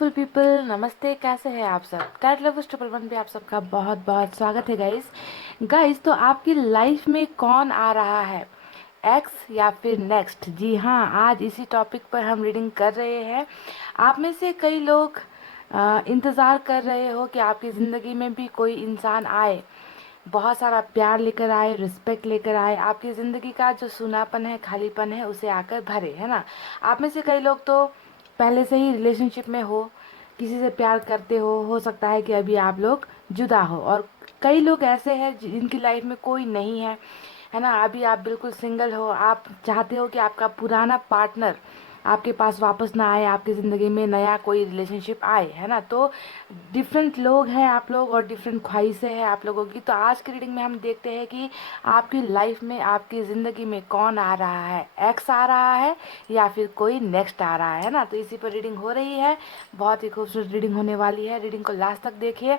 Beautiful people, नमस्ते। कैसे हैं आप सब? कैट लवर्स 111 पे आप सबका बहुत बहुत स्वागत है गाइस। तो आपकी लाइफ में कौन आ रहा है, एक्स या फिर नेक्स्ट? जी हाँ, आज इसी टॉपिक पर हम रीडिंग कर रहे हैं। आप में से कई लोग इंतज़ार कर रहे हो कि आपकी ज़िंदगी में भी कोई इंसान आए, बहुत सारा प्यार लेकर आए, रिस्पेक्ट लेकर आए, आपकी ज़िंदगी का जो सूनापन है, खालीपन है, उसे आकर भरे, है ना। आप में से कई लोग तो पहले से ही रिलेशनशिप में हो, किसी से प्यार करते हो सकता है कि अभी आप लोग जुदा हो, और कई लोग ऐसे हैं जिनकी लाइफ में कोई नहीं है ना। अभी आप बिल्कुल सिंगल हो, आप चाहते हो कि आपका पुराना पार्टनर आपके पास वापस ना आए, आपकी ज़िंदगी में नया कोई रिलेशनशिप आए, है ना। तो डिफरेंट लोग हैं आप लोग, और डिफरेंट ख्वाहिशें हैं आप लोगों की। तो आज की रीडिंग में हम देखते हैं कि आपकी लाइफ में, आपकी ज़िंदगी में कौन आ रहा है, एक्स आ रहा है या फिर कोई नेक्स्ट आ रहा है ना। तो इसी पर रीडिंग हो रही है, बहुत ही खूबसूरत रीडिंग होने वाली है। रीडिंग को लास्ट तक देखिए।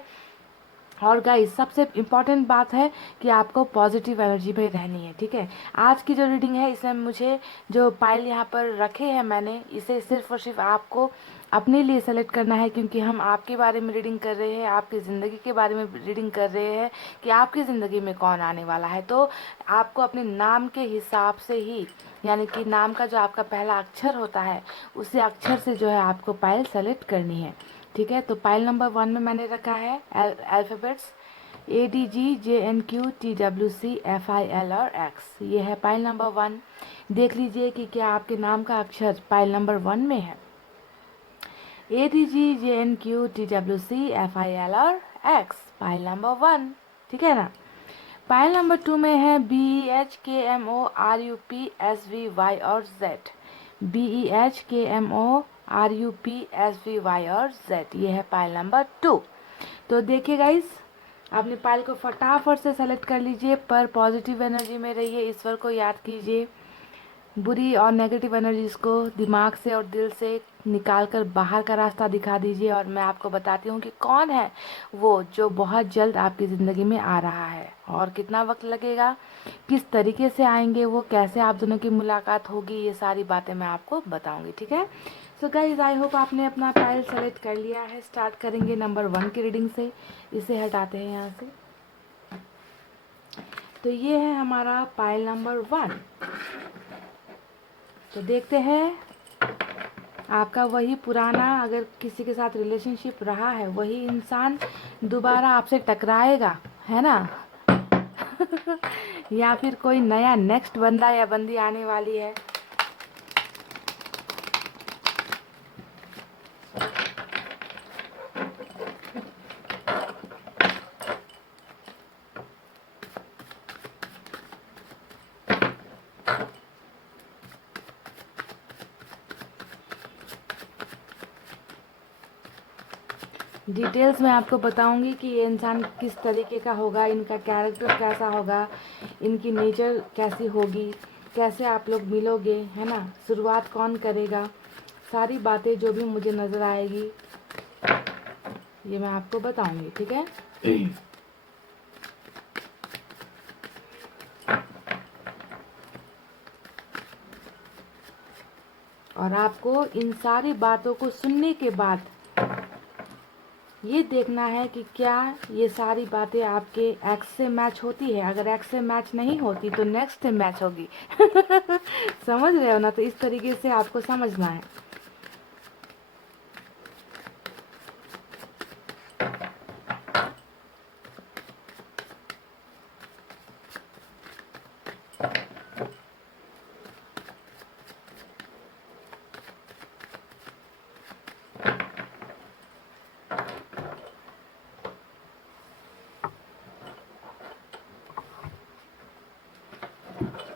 और गाइस, सबसे इम्पॉर्टेंट बात है कि आपको पॉजिटिव एनर्जी में रहनी है, ठीक है। आज की जो रीडिंग है, इसमें मुझे जो पाइल यहाँ पर रखे हैं मैंने, इसे सिर्फ और सिर्फ आपको अपने लिए सेलेक्ट करना है, क्योंकि हम आपके बारे में रीडिंग कर रहे हैं, आपकी ज़िंदगी के बारे में रीडिंग कर रहे हैं कि आपकी ज़िंदगी में कौन आने वाला है। तो आपको अपने नाम के हिसाब से ही, यानी कि नाम का जो आपका पहला अक्षर होता है, उसी अक्षर से जो है आपको पाइल सेलेक्ट करनी है, ठीक है। तो पाइल नंबर 1 में मैंने रखा है अल्फ़ाबेट्स ADGJNQTWCFIL और एक्स। ये है पाइल नंबर 1। देख लीजिए कि क्या आपके नाम का अक्षर पाइल नंबर 1 में है। ADGJNQTWCFIL और एक्स, पाइल नंबर 1, ठीक है ना। पाइल नंबर 2 में है BEHKMORUPSVY और Z। BEHKMORUPSVY और Z, ये है पाइल नंबर 2। तो देखिए गाइस, अपने पाइल को फटाफट से सेलेक्ट कर लीजिए, पर पॉजिटिव एनर्जी में रहिए, ईश्वर को याद कीजिए, बुरी और नेगेटिव एनर्जीज को दिमाग से और दिल से निकाल कर बाहर का रास्ता दिखा दीजिए। और मैं आपको बताती हूँ कि कौन है वो जो बहुत जल्द आपकी ज़िंदगी में आ रहा है, और कितना वक्त लगेगा, किस तरीके से आएंगे वो, कैसे आप दोनों की मुलाकात होगी, ये सारी बातें मैं आपको बताऊंगी, ठीक है। सो गाइज, आई होप आपने अपना पाइल सेलेक्ट कर लिया है। स्टार्ट करेंगे नंबर 1 की रीडिंग से। इसे हटाते हैं यहाँ से। तो ये है हमारा पाइल नंबर 1। तो देखते हैं, आपका वही पुराना, अगर किसी के साथ रिलेशनशिप रहा है, वही इंसान दोबारा आपसे टकराएगा, है ना। या फिर कोई नया नेक्स्ट बंदा या बंदी आने वाली है। डिटेल्स मैं आपको बताऊंगी कि ये इंसान किस तरीके का होगा, इनका कैरेक्टर कैसा होगा, इनकी नेचर कैसी होगी, कैसे आप लोग मिलोगे, है ना, शुरुआत कौन करेगा, सारी बातें जो भी मुझे नज़र आएगी ये मैं आपको बताऊंगी, ठीक है। और आपको इन सारी बातों को सुनने के बाद ये देखना है कि क्या ये सारी बातें आपके एक्स से मैच होती है। अगर एक्स से मैच नहीं होती तो नेक्स्ट से मैच होगी। समझ रहे हो ना। तो इस तरीके से आपको समझना है।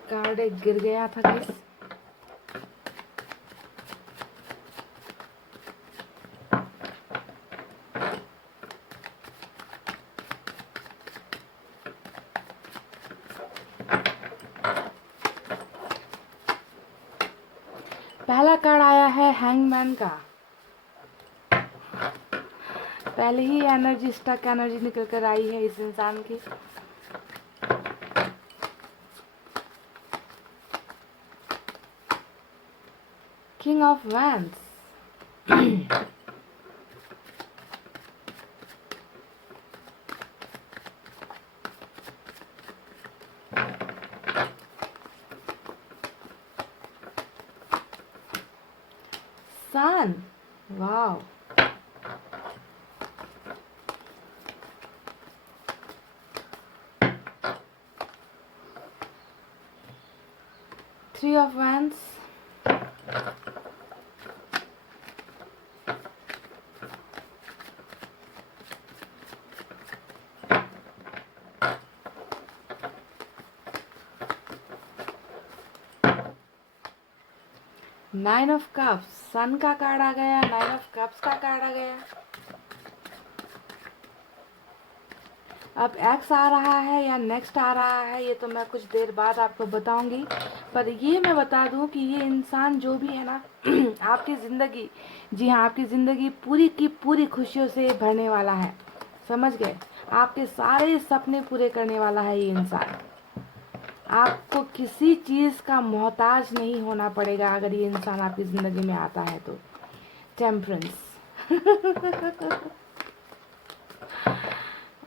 कार्ड एक गिर गया था गाइस। पहला कार्ड आया है हैंगमैन का। पहले ही एनर्जी, स्टक एनर्जी निकल कर आई है इस इंसान की। King of wands. इंसान, वाह। Three of wands, nine of cups, sun का कार्ड आ गया, नाइन ऑफ कप्स का कार्ड आ गया। अब एक्स आ रहा है या नेक्स्ट आ रहा है ये तो मैं कुछ देर बाद आपको बताऊंगी, पर ये मैं बता दूं कि ये इंसान जो भी है ना आपकी ज़िंदगी, जी हाँ, आपकी ज़िंदगी पूरी की पूरी खुशियों से भरने वाला है, समझ गए। आपके सारे सपने पूरे करने वाला है ये इंसान। आपको किसी चीज़ का मोहताज नहीं होना पड़ेगा अगर ये इंसान आपकी ज़िंदगी में आता है तो। Temperance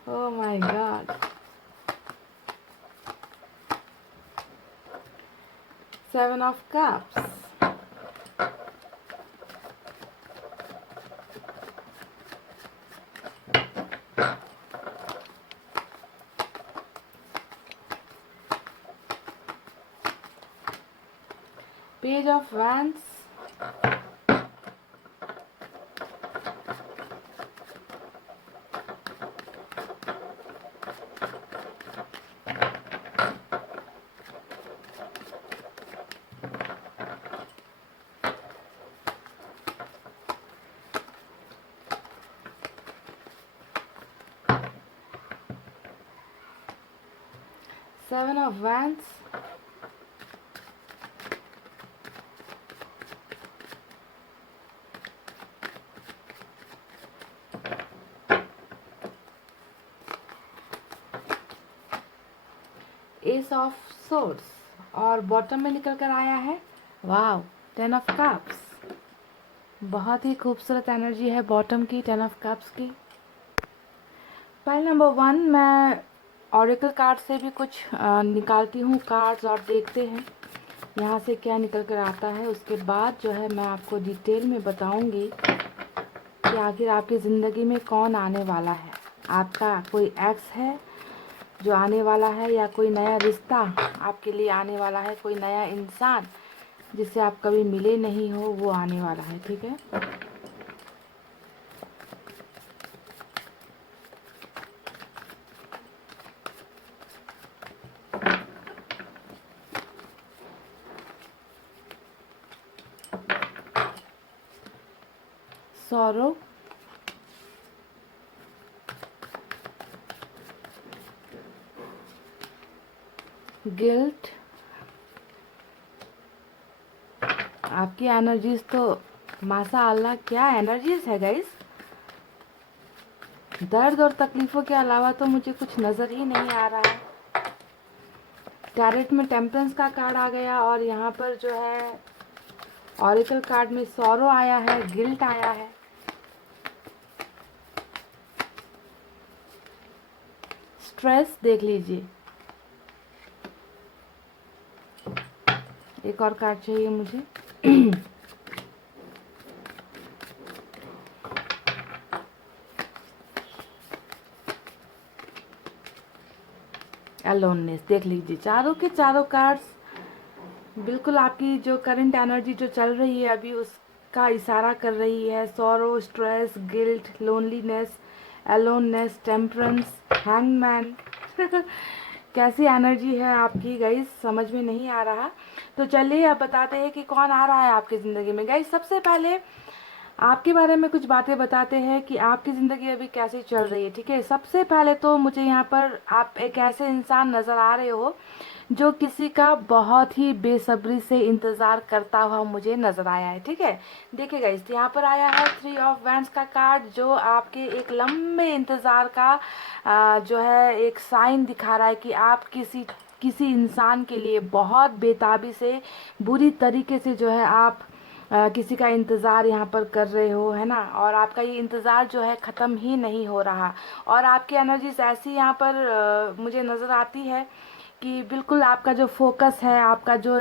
oh my God. Seven of cups, page of wands, seven of wands, S of swords, और बॉटम में निकल कर आया है वाव, टेन ऑफ कप्स। बहुत ही खूबसूरत एनर्जी है बॉटम की, टेन ऑफ कप्स की। पहले नंबर वन, मैं ऑरेकल कार्ड से भी कुछ निकालती हूँ कार्ड्स और देखते हैं यहाँ से क्या निकल कर आता है। उसके बाद जो है मैं आपको डिटेल में बताऊँगी कि आखिर आपकी ज़िंदगी में कौन आने वाला है। आपका कोई एक्स है जो आने वाला है, या कोई नया रिश्ता आपके लिए आने वाला है, कोई नया इंसान जिससे आप कभी मिले नहीं हो वो आने वाला है, ठीक है। Sorrow, guilt. आपकी एनर्जीज तो माशाअल्लाह क्या एनर्जीज है गाइस। दर्द और तकलीफ़ों के अलावा तो मुझे कुछ नज़र ही नहीं आ रहा है। टैरेट में टेम्परेंस का कार्ड आ गया, और यहाँ पर जो है ऑरेकल कार्ड में सॉरो आया है, गिल्ट आया है, स्ट्रेस देख लीजिए। एक और कार्ड चाहिए मुझे अलोननेस देख लीजिए। चारों के चारों कार्ड्स बिल्कुल आपकी जो करंट एनर्जी जो चल रही है अभी उसका इशारा कर रही है। Sorrow, stress, guilt, loneliness, aloneness, temperance, hangman कैसी एनर्जी है आपकी गाइस, समझ में नहीं आ रहा। तो चलिए अब बताते हैं कि कौन आ रहा है आपकी ज़िंदगी में। गाइस सबसे पहले आपके बारे में कुछ बातें बताते हैं कि आपकी ज़िंदगी अभी कैसी चल रही है, ठीक है। सबसे पहले तो मुझे यहाँ पर आप एक ऐसे इंसान नज़र आ रहे हो जो किसी का बहुत ही बेसब्री से इंतज़ार करता हुआ मुझे नज़र आया है, ठीक है। देखिएगा इस यहाँ पर आया है थ्री ऑफ वैंड्स का कार्ड, जो आपके एक लंबे इंतज़ार का जो है एक साइन दिखा रहा है कि आप किसी इंसान के लिए बहुत बेताबी से, बुरी तरीके से जो है आप किसी का इंतज़ार यहाँ पर कर रहे हो, है ना। और आपका ये इंतज़ार जो है ख़त्म ही नहीं हो रहा, और आपकी एनर्जीज ऐसी यहाँ पर मुझे नज़र आती है कि बिल्कुल आपका जो फोकस है, आपका जो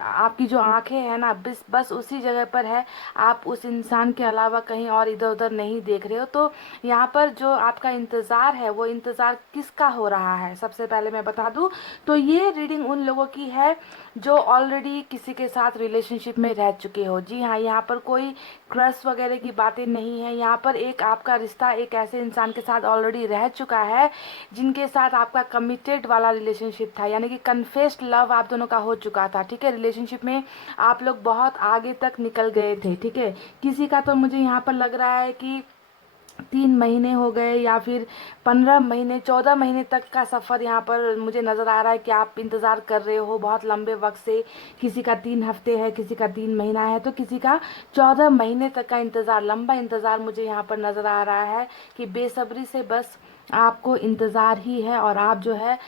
आपकी जो आंखें हैं ना, बस बस उसी जगह पर है। आप उस इंसान के अलावा कहीं और इधर उधर नहीं देख रहे हो। तो यहाँ पर जो आपका इंतज़ार है, वो इंतज़ार किसका हो रहा है, सबसे पहले मैं बता दूँ तो ये रीडिंग उन लोगों की है जो ऑलरेडी किसी के साथ रिलेशनशिप में रह चुके हो। जी हाँ, यहाँ पर कोई क्रश वगैरह की बातें नहीं है। यहाँ पर एक आपका रिश्ता एक ऐसे इंसान के साथ ऑलरेडी रह चुका है जिनके साथ आपका कमिटेड वाला रिलेशनशिप था, यानी कि कन्फेस्ड लव आप दोनों का हो चुका था। ठीक है, रिलेशनशिप में आप लोग बहुत आगे तक निकल गए थे। ठीक है, किसी का तो मुझे यहाँ पर लग रहा है कि 3 महीने हो गए या फिर 15 महीने, 14 महीने तक का सफ़र यहाँ पर मुझे नज़र आ रहा है कि आप इंतज़ार कर रहे हो बहुत लंबे वक्त से। किसी का 3 हफ्ते है, किसी का 3 महीना है, तो किसी का 14 महीने तक का इंतज़ार, लंबा इंतज़ार मुझे यहाँ पर नज़र आ रहा है कि बेसब्री से बस आपको इंतज़ार ही है और आप जो है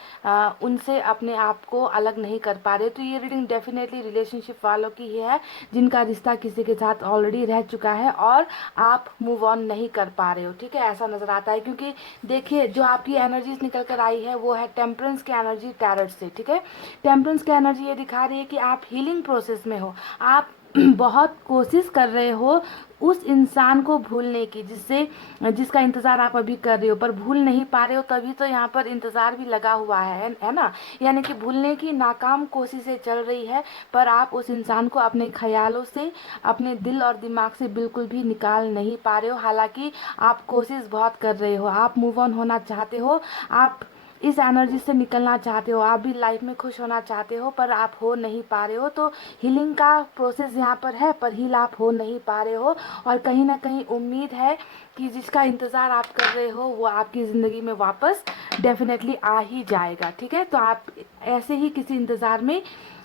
उनसे अपने आप को अलग नहीं कर पा रहे। तो ये रीडिंग डेफिनेटली रिलेशनशिप वालों की ही है जिनका रिश्ता किसी के साथ ऑलरेडी रह चुका है और आप मूव ऑन नहीं कर पा रहे हो। ठीक है, ऐसा नज़र आता है क्योंकि देखिए जो आपकी एनर्जीज निकल कर आई है वो है टेम्परेंस की एनर्जी टैरट से। ठीक है, टेम्परेंस की एनर्जी ये दिखा रही है कि आप हीलिंग प्रोसेस में हो। आप बहुत कोशिश कर रहे हो उस इंसान को भूलने की जिसका इंतज़ार आप अभी कर रहे हो, पर भूल नहीं पा रहे हो। तभी तो यहाँ पर इंतज़ार भी लगा हुआ है ना, यानी कि भूलने की नाकाम कोशिशें चल रही है, पर आप उस इंसान को अपने ख्यालों से, अपने दिल और दिमाग से बिल्कुल भी निकाल नहीं पा रहे हो। हालांकि आप कोशिश बहुत कर रहे हो, आप मूव ऑन होना चाहते हो, आप इस एनर्जी से निकलना चाहते हो, आप भी लाइफ में खुश होना चाहते हो, पर आप हो नहीं पा रहे हो। तो हीलिंग का प्रोसेस यहाँ पर है, पर हील आप हो नहीं पा रहे हो। और कहीं ना कहीं उम्मीद है कि जिसका इंतज़ार आप कर रहे हो वो आपकी ज़िंदगी में वापस डेफिनेटली आ ही जाएगा। ठीक है, तो आप ऐसे ही किसी इंतज़ार में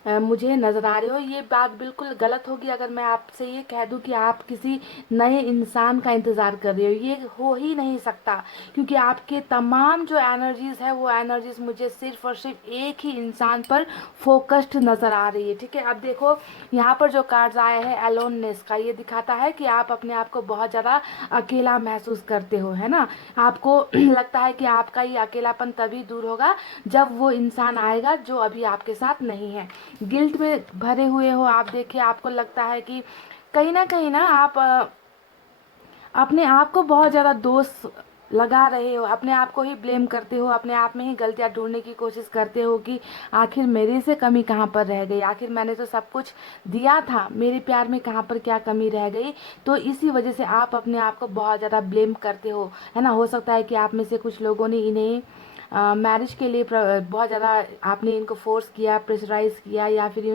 मुझे नज़र आ रहे हो। ये बात बिल्कुल गलत होगी अगर मैं आपसे ये कह दूं कि आप किसी नए इंसान का इंतज़ार कर रहे हो। ये हो ही नहीं सकता क्योंकि आपके तमाम जो एनर्जीज़ है वो एनर्जीज़ मुझे सिर्फ और सिर्फ एक ही इंसान पर फोकस्ड नज़र आ रही है। ठीक है, अब देखो यहाँ पर जो कार्ड्स आए हैं अलोननेस का, ये दिखाता है कि आप अपने आप को बहुत ज़्यादा अकेला महसूस करते हो, है ना। आपको लगता है कि आपका ये अकेलापन तभी दूर होगा जब वो इंसान आएगा जो अभी आपके साथ नहीं है। गिल्ट में भरे हुए हो आप। देखिए आपको लगता है कि कहीं ना आप अपने आप को बहुत ज़्यादा दोष लगा रहे हो, अपने आप को ही ब्लेम करते हो, अपने आप में ही गलतियां ढूंढने की कोशिश करते हो कि आखिर मेरे से कमी कहाँ पर रह गई, आखिर मैंने तो सब कुछ दिया था, मेरे प्यार में कहाँ पर क्या कमी रह गई। तो इसी वजह से आप अपने आप को बहुत ज़्यादा ब्लेम करते हो, है ना। हो सकता है कि आप में से कुछ लोगों ने इन्हें मैरिज के लिए बहुत ज़्यादा आपने इनको फोर्स किया, प्रेशराइज किया, या फिर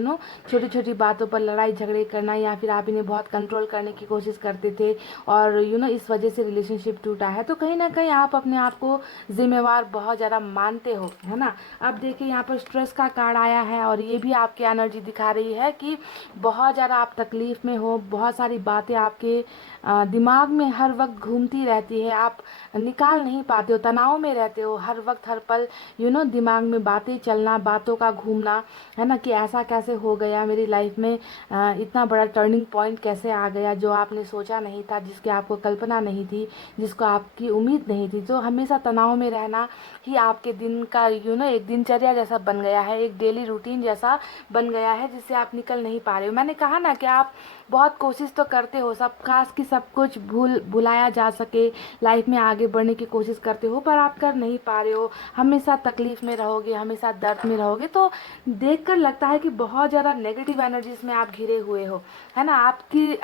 छोटी छोटी बातों पर लड़ाई झगड़े करना, या फिर आप इन्हें बहुत कंट्रोल करने की कोशिश करते थे और इस वजह से रिलेशनशिप टूटा है। तो कहीं ना कहीं आप अपने आप को जिम्मेवार बहुत ज़्यादा मानते हो, है ना। अब देखिए यहाँ पर स्ट्रेस का कार्ड आया है और ये भी आपकी एनर्जी दिखा रही है कि बहुत ज़्यादा आप तकलीफ़ में हो, बहुत सारी बातें आपके दिमाग में हर वक्त घूमती रहती है, आप निकाल नहीं पाते हो, तनाव में रहते हो हर वक्त हर पल। दिमाग में बातें चलना, बातों का घूमना, है ना, कि ऐसा कैसे हो गया मेरी लाइफ में, इतना बड़ा टर्निंग पॉइंट कैसे आ गया जो आपने सोचा नहीं था, जिसकी आपको कल्पना नहीं थी, जिसको आपकी उम्मीद नहीं थी। तो हमेशा तनाव में रहना ही आपके दिन का एक दिनचर्या जैसा बन गया है, एक डेली रूटीन जैसा बन गया है जिससे आप निकल नहीं पा रहे हो। मैंने कहा ना कि आप बहुत कोशिश तो करते हो सब खास कि सब कुछ भुलाया जा सके, लाइफ में आगे बढ़ने की कोशिश करते हो, पर आप कर नहीं पा रहे हो, हमेशा तकलीफ में रहोगे, हमेशा दर्द में रहोगे। तो देखकर लगता है कि बहुत ज़्यादा नेगेटिव एनर्जीज में आप घिरे हुए हो, है ना।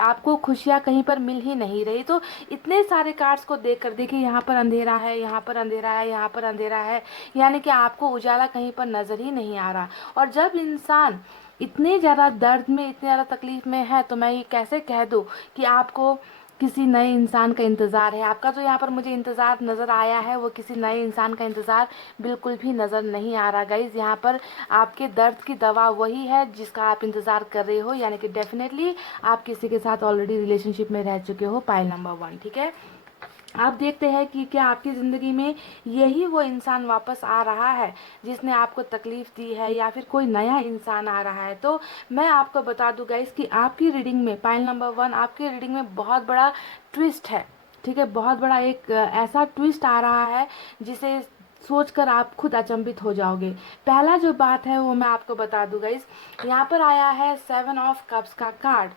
आपको खुशियाँ कहीं पर मिल ही नहीं रही। तो इतने सारे कार्ड्स को देखकर देखिए यहाँ पर अंधेरा है, यहाँ पर अंधेरा है, यहाँ पर अंधेरा है, यानी कि आपको उजाला कहीं पर नज़र ही नहीं आ रहा। और जब इंसान इतने ज़्यादा दर्द में, इतने ज़्यादा तकलीफ में है, तो मैं ये कैसे कह दूँ कि आपको किसी नए इंसान का इंतज़ार है। आपका जो यहाँ पर मुझे इंतज़ार नज़र आया है वो किसी नए इंसान का इंतज़ार बिल्कुल भी नज़र नहीं आ रहा गाइज़। यहाँ पर आपके दर्द की दवा वही है जिसका आप इंतज़ार कर रहे हो, यानी कि डेफिनेटली आप किसी के साथ ऑलरेडी रिलेशनशिप में रह चुके हो, पाइल नंबर 1। ठीक है, आप देखते हैं कि क्या आपकी ज़िंदगी में यही वो इंसान वापस आ रहा है जिसने आपको तकलीफ़ दी है, या फिर कोई नया इंसान आ रहा है। तो मैं आपको बता दूं गाइस कि आपकी रीडिंग में पाइल नंबर 1, आपकी रीडिंग में बहुत बड़ा ट्विस्ट है। ठीक है, बहुत बड़ा एक ऐसा ट्विस्ट आ रहा है जिसे सोचकर आप खुद अचंभित हो जाओगे। पहला जो बात है वो मैं आपको बता दूँ गाइस, यहाँ पर आया है 7 ऑफ कप्स का कार्ड।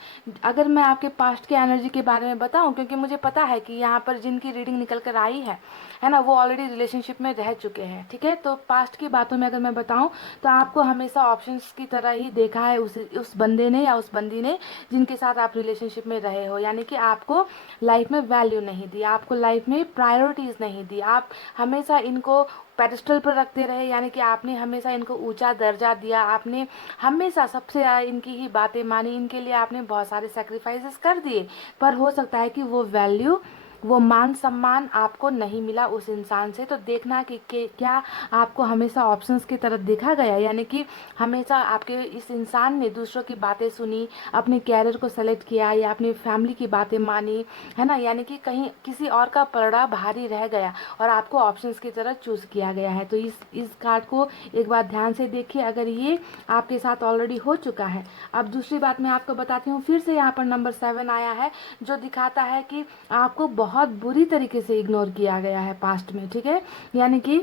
अगर मैं आपके पास्ट के एनर्जी के बारे में बताऊं, क्योंकि मुझे पता है कि यहाँ पर जिनकी रीडिंग निकल कर आई है ना, वो ऑलरेडी रिलेशनशिप में रह चुके हैं, ठीक है। तो पास्ट की बातों में अगर मैं बताऊं तो आपको हमेशा ऑप्शंस की तरह ही देखा है उस बंदे ने या उस बंदी ने जिनके साथ आप रिलेशनशिप में रहे हो। यानी कि आपको लाइफ में वैल्यू नहीं दी, आपको लाइफ में प्रायोरिटीज़ नहीं दी, आप हमेशा इनको पेडिस्टल पर रखते रहे। यानी कि आपने हमेशा इनको ऊंचा दर्जा दिया, आपने हमेशा सबसे ज़्यादा इनकी ही बातें मानी, इनके लिए आपने बहुत सारे सेक्रीफाइसेस कर दिए। पर हो सकता है कि वो वैल्यू, वो मान सम्मान आपको नहीं मिला उस इंसान से। तो देखना कि क्या आपको हमेशा ऑप्शंस की तरफ देखा गया, यानी कि हमेशा आपके इस इंसान ने दूसरों की बातें सुनी, अपने कैरियर को सेलेक्ट किया या अपनी फैमिली की बातें मानी, है ना। यानी कि कहीं किसी और का पलड़ा भारी रह गया और आपको ऑप्शंस की तरह चूज़ किया गया है। तो इस कार्ड को एक बार ध्यान से देखिए, अगर ये आपके साथ ऑलरेडी हो चुका है। अब दूसरी बात मैं आपको बताती हूँ, फिर से यहाँ पर नंबर 7 आया है, जो दिखाता है कि आपको बहुत बुरी तरीके से इग्नोर किया गया है पास्ट में, ठीक है। यानी कि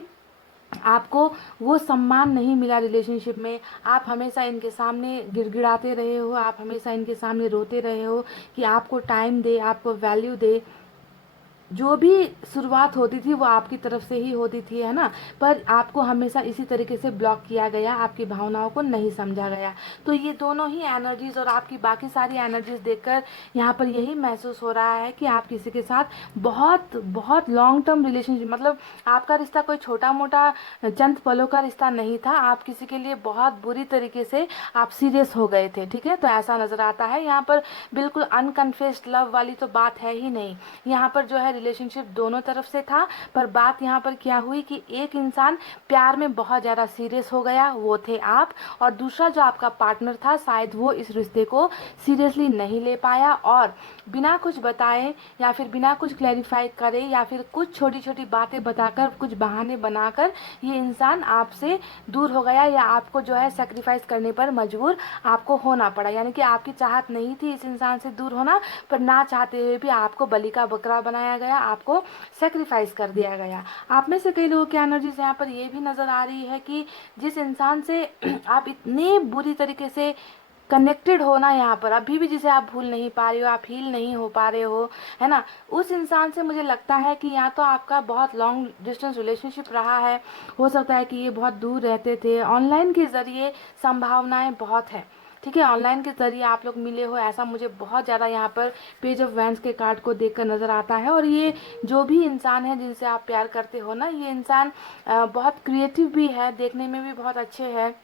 आपको वो सम्मान नहीं मिला रिलेशनशिप में, आप हमेशा इनके सामने गिड़गिड़ाते रहे हो, आप हमेशा इनके सामने रोते रहे हो कि आपको टाइम दे, आपको वैल्यू दे। जो भी शुरुआत होती थी वो आपकी तरफ से ही होती थी, है ना। पर आपको हमेशा इसी तरीके से ब्लॉक किया गया, आपकी भावनाओं को नहीं समझा गया। तो ये दोनों ही एनर्जीज और आपकी बाकी सारी एनर्जीज देखकर यहाँ पर यही महसूस हो रहा है कि आप किसी के साथ बहुत बहुत लॉन्ग टर्म रिलेशनशिप, मतलब आपका रिश्ता कोई छोटा मोटा चंद पलों का रिश्ता नहीं था, आप किसी के लिए बहुत बुरी तरीके से आप सीरियस हो गए थे, ठीक है। तो ऐसा नजर आता है यहाँ पर, बिल्कुल अनकन्फेस्ड लव वाली तो बात है ही नहीं। यहाँ पर जो है रिलेशनशिप दोनों तरफ से था, पर बात यहाँ पर क्या हुई कि एक इंसान प्यार में बहुत ज़्यादा सीरियस हो गया, वो थे आप, और दूसरा जो आपका पार्टनर था शायद वो इस रिश्ते को सीरियसली नहीं ले पाया और बिना कुछ बताए या फिर बिना कुछ क्लैरिफाई करे या फिर कुछ छोटी छोटी बातें बताकर, कुछ बहाने बनाकर ये इंसान आपसे दूर हो गया, या आपको जो है सेक्रीफाइस करने पर मजबूर आपको होना पड़ा। यानी कि आपकी चाहत नहीं थी इस इंसान से दूर होना, पर ना चाहते हुए भी आपको बलि का बकरा बनाया गया, आपको सेक्रीफाइस कर दिया गया। आप में से कई लोगों की एनर्जीज यहाँ पर ये भी नज़र आ रही है कि जिस इंसान से आप इतने बुरी तरीके से कनेक्टेड हो ना, यहाँ पर अभी भी जिसे आप भूल नहीं पा रहे हो, आप हील नहीं हो पा रहे हो, है ना, उस इंसान से मुझे लगता है कि या तो आपका बहुत लॉन्ग डिस्टेंस रिलेशनशिप रहा है, हो सकता है कि ये बहुत दूर रहते थे, ऑनलाइन के ज़रिए संभावनाएं बहुत है, ठीक है। ऑनलाइन के जरिए आप लोग मिले हो, ऐसा मुझे बहुत ज़्यादा यहाँ पर पेज ऑफ वैंड्स के कार्ड को देखकर नज़र आता है। और ये जो भी इंसान है जिनसे आप प्यार करते हो ना, ये इंसान बहुत क्रिएटिव भी है, देखने में भी बहुत अच्छे हैं,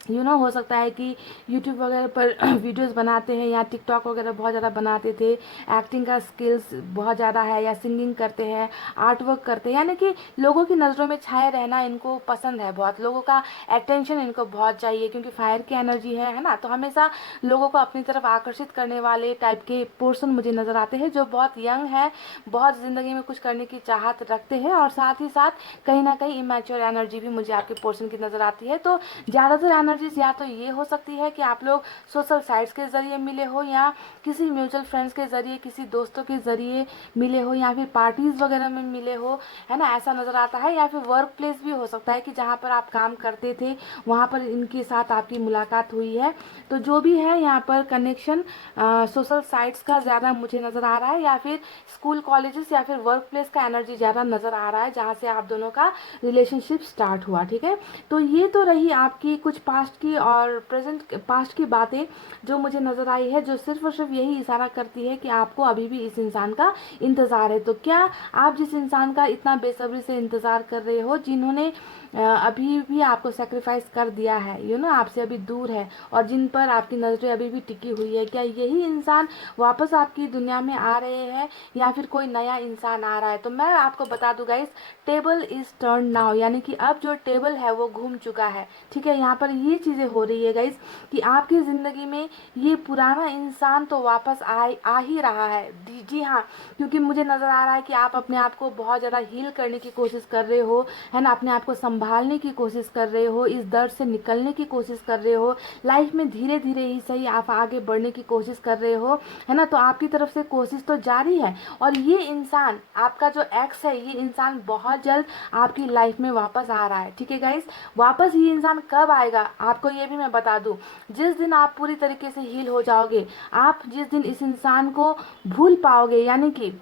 हो सकता है कि यूट्यूब वगैरह पर वीडियोस बनाते हैं या टिकटॉक वगैरह बहुत ज़्यादा बनाते थे, एक्टिंग का स्किल्स बहुत ज़्यादा है, या सिंगिंग करते हैं, आर्ट वर्क करते हैं, यानी कि लोगों की नज़रों में छाए रहना इनको पसंद है, बहुत लोगों का अटेंशन इनको बहुत चाहिए, क्योंकि फायर की एनर्जी है ना। तो हमेशा लोगों को अपनी तरफ आकर्षित करने वाले टाइप के पर्सन मुझे नज़र आते हैं, जो बहुत यंग है, बहुत ज़िंदगी में कुछ करने की चाहत रखते हैं, और साथ ही साथ कहीं ना कहीं इमेच्योर एनर्जी भी मुझे आपके पर्सन की नज़र आती है। तो ज़्यादातर एनर्जीज या तो ये हो सकती है कि आप लोग सोशल साइट्स के ज़रिए मिले हो, या किसी म्यूचुअल फ्रेंड्स के ज़रिए, किसी दोस्तों के ज़रिए मिले हो, या फिर पार्टीज़ वगैरह में मिले हो, है ना, ऐसा नज़र आता है। या फिर वर्क प्लेस भी हो सकता है कि जहाँ पर आप काम करते थे वहाँ पर इनके साथ आपकी मुलाकात हुई है। तो जो भी है यहाँ पर कनेक्शन सोशल साइट्स का ज़्यादा मुझे नज़र आ रहा है, या फिर स्कूल कॉलेजेस या फिर वर्क प्लेस का एनर्जी ज़्यादा नज़र आ रहा है, जहाँ से आप दोनों का रिलेशनशिप स्टार्ट हुआ, ठीक है। तो ये तो रही आपकी कुछ पास्ट की और प्रेजेंट पास्ट की बातें जो मुझे नज़र आई है, जो सिर्फ और सिर्फ यही इशारा करती है कि आपको अभी भी इस इंसान का इंतज़ार है। तो क्या आप जिस इंसान का इतना बेसब्री से इंतज़ार कर रहे हो, जिन्होंने अभी भी आपको सेक्रीफाइस कर दिया है, आपसे अभी दूर है, और जिन पर आपकी नज़रें अभी भी टिकी हुई है, क्या यही इंसान वापस आपकी दुनिया में आ रहे हैं, या फिर कोई नया इंसान आ रहा है? तो मैं आपको बता दूं guys, table is turn now, यानी कि अब जो टेबल है वो घूम चुका है, ठीक है। यहाँ पर ये चीज़ें हो रही है गाइस कि आपकी ज़िंदगी में ये पुराना इंसान तो वापस आ ही रहा है। जी हाँ, क्योंकि मुझे नज़र आ रहा है कि आप अपने आप को बहुत ज़्यादा हील करने की कोशिश कर रहे हो, है ना, अपने आप को संभालने की कोशिश कर रहे हो, इस दर्द से निकलने की कोशिश कर रहे हो, लाइफ में धीरे धीरे ही सही आप आगे बढ़ने की कोशिश कर रहे हो, है ना। तो आपकी तरफ से कोशिश तो जारी है, और ये इंसान आपका जो एक्स है, ये इंसान बहुत जल्द आपकी लाइफ में वापस आ रहा है, ठीक है गाइस। वापस ये इंसान कब आएगा आपको ये भी मैं बता दूं, जिस दिन आप पूरी तरीके से हील हो जाओगे, आप जिस दिन इस इंसान को भूल पाओगे, यानी कि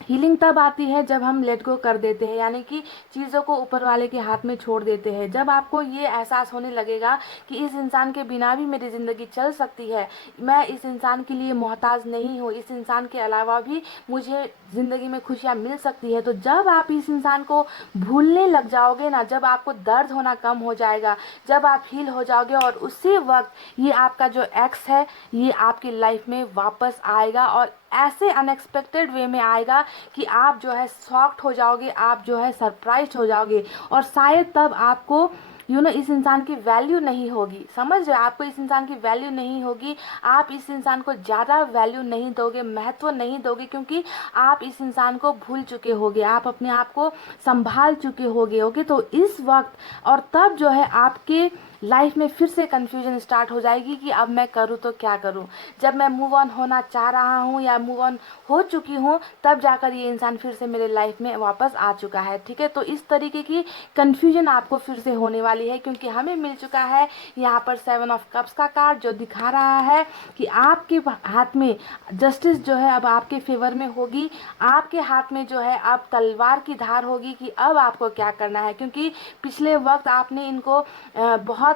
हीलिंग तब आती है जब हम लेट गो कर देते हैं, यानी कि चीज़ों को ऊपर वाले के हाथ में छोड़ देते हैं। जब आपको ये एहसास होने लगेगा कि इस इंसान के बिना भी मेरी ज़िंदगी चल सकती है, मैं इस इंसान के लिए मोहताज नहीं हूँ, इस इंसान के अलावा भी मुझे ज़िंदगी में खुशियाँ मिल सकती है, तो जब आप इस इंसान को भूलने लग जाओगे ना, जब आपको दर्द होना कम हो जाएगा, जब आप हील हो जाओगे, और उसी वक्त ये आपका जो एक्स है ये आपकी लाइफ में वापस आएगा, और ऐसे अनएक्सपेक्टेड वे में आएगा कि आप जो है शॉक्ड हो जाओगे, आप जो है सरप्राइज हो जाओगे, और शायद तब आपको इस इंसान की वैल्यू नहीं होगी, समझ रहे हो, आपको इस इंसान की वैल्यू नहीं होगी, आप इस इंसान को ज़्यादा वैल्यू नहीं दोगे, महत्व नहीं दोगे, क्योंकि आप इस इंसान को भूल चुके होगे, आप अपने आप को संभाल चुके होगे। तो इस वक्त और तब जो है आपके लाइफ में फिर से कन्फ्यूजन स्टार्ट हो जाएगी कि अब मैं करूँ तो क्या करूँ। जब मैं मूव ऑन होना चाह रहा हूँ या मूव ऑन हो चुकी हूँ, तब जाकर ये इंसान फिर से मेरे लाइफ में वापस आ चुका है, ठीक है। तो इस तरीके की कन्फ्यूजन आपको फिर से होने वाली है, क्योंकि हमें मिल चुका है यहाँ पर 7 ऑफ कप्स का कार्ड, जो दिखा रहा है कि आपके हाथ में जस्टिस जो है अब आपके फेवर में होगी, आपके हाथ में जो है अब तलवार की धार होगी कि अब आपको क्या करना है। क्योंकि पिछले वक्त आपने इनको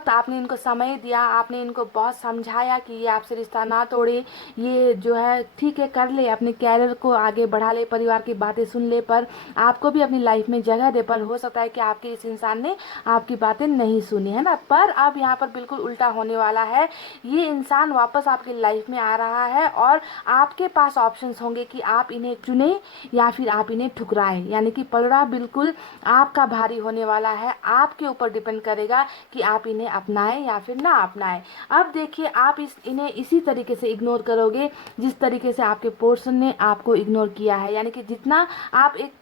आपने इनको समय दिया, आपने इनको बहुत समझाया कि ये आपसे रिश्ता ना तोड़े, ये जो है ठीक है कर ले, अपने कैरियर को आगे बढ़ा ले, परिवार की बातें सुन ले, पर आपको भी अपनी लाइफ में जगह दे। पर हो सकता है कि आपके इस इंसान ने आपकी बातें नहीं सुनी, है ना। पर अब यहाँ पर बिल्कुल उल्टा होने वाला है, ये इंसान वापस आपकी लाइफ में आ रहा है, और आपके पास ऑप्शंस होंगे कि आप इन्हें चुने या फिर आप इन्हें ठुकराएं, यानी कि पलड़ा बिल्कुल आपका भारी होने वाला है, आपके ऊपर डिपेंड करेगा कि आप इन्हें अपनाएं या फिर ना अपनाएं। अब देखिए, आप इन्हें इसी तरीके से इग्नोर करोगे जिस तरीके से आपके पर्सन ने आपको इग्नोर किया है, यानी कि जितना आप एक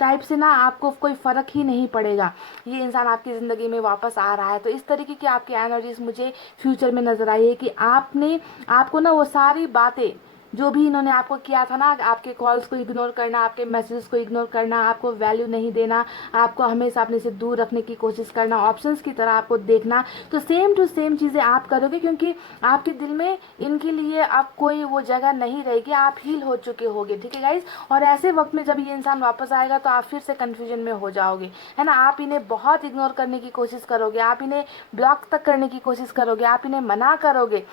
टाइप से ना आपको कोई फ़र्क ही नहीं पड़ेगा, ये इंसान आपकी ज़िंदगी में वापस आ रहा है। तो इस तरीके की आपकी एनर्जीज मुझे फ्यूचर में नज़र आई है कि आपको ना वो सारी बातें जो भी इन्होंने आपको किया था ना, आपके कॉल्स को इग्नोर करना, आपके मैसेजेस को इग्नोर करना, आपको वैल्यू नहीं देना, आपको हमेशा अपने से दूर रखने की कोशिश करना, ऑप्शंस की तरह आपको देखना, तो सेम टू सेम चीज़ें आप करोगे, क्योंकि आपके दिल में इनके लिए अब कोई वो जगह नहीं रहेगी, आप हील हो चुके होगे, ठीक है गाइज। और ऐसे वक्त में जब ये इंसान वापस आएगा तो आप फिर से कन्फ्यूजन में हो जाओगे, है ना। आप इन्हें बहुत इग्नोर करने की कोशिश करोगे, आप इन्हें ब्लॉक तक करने की कोशिश करोगे, आप इन्हें मना करोगे,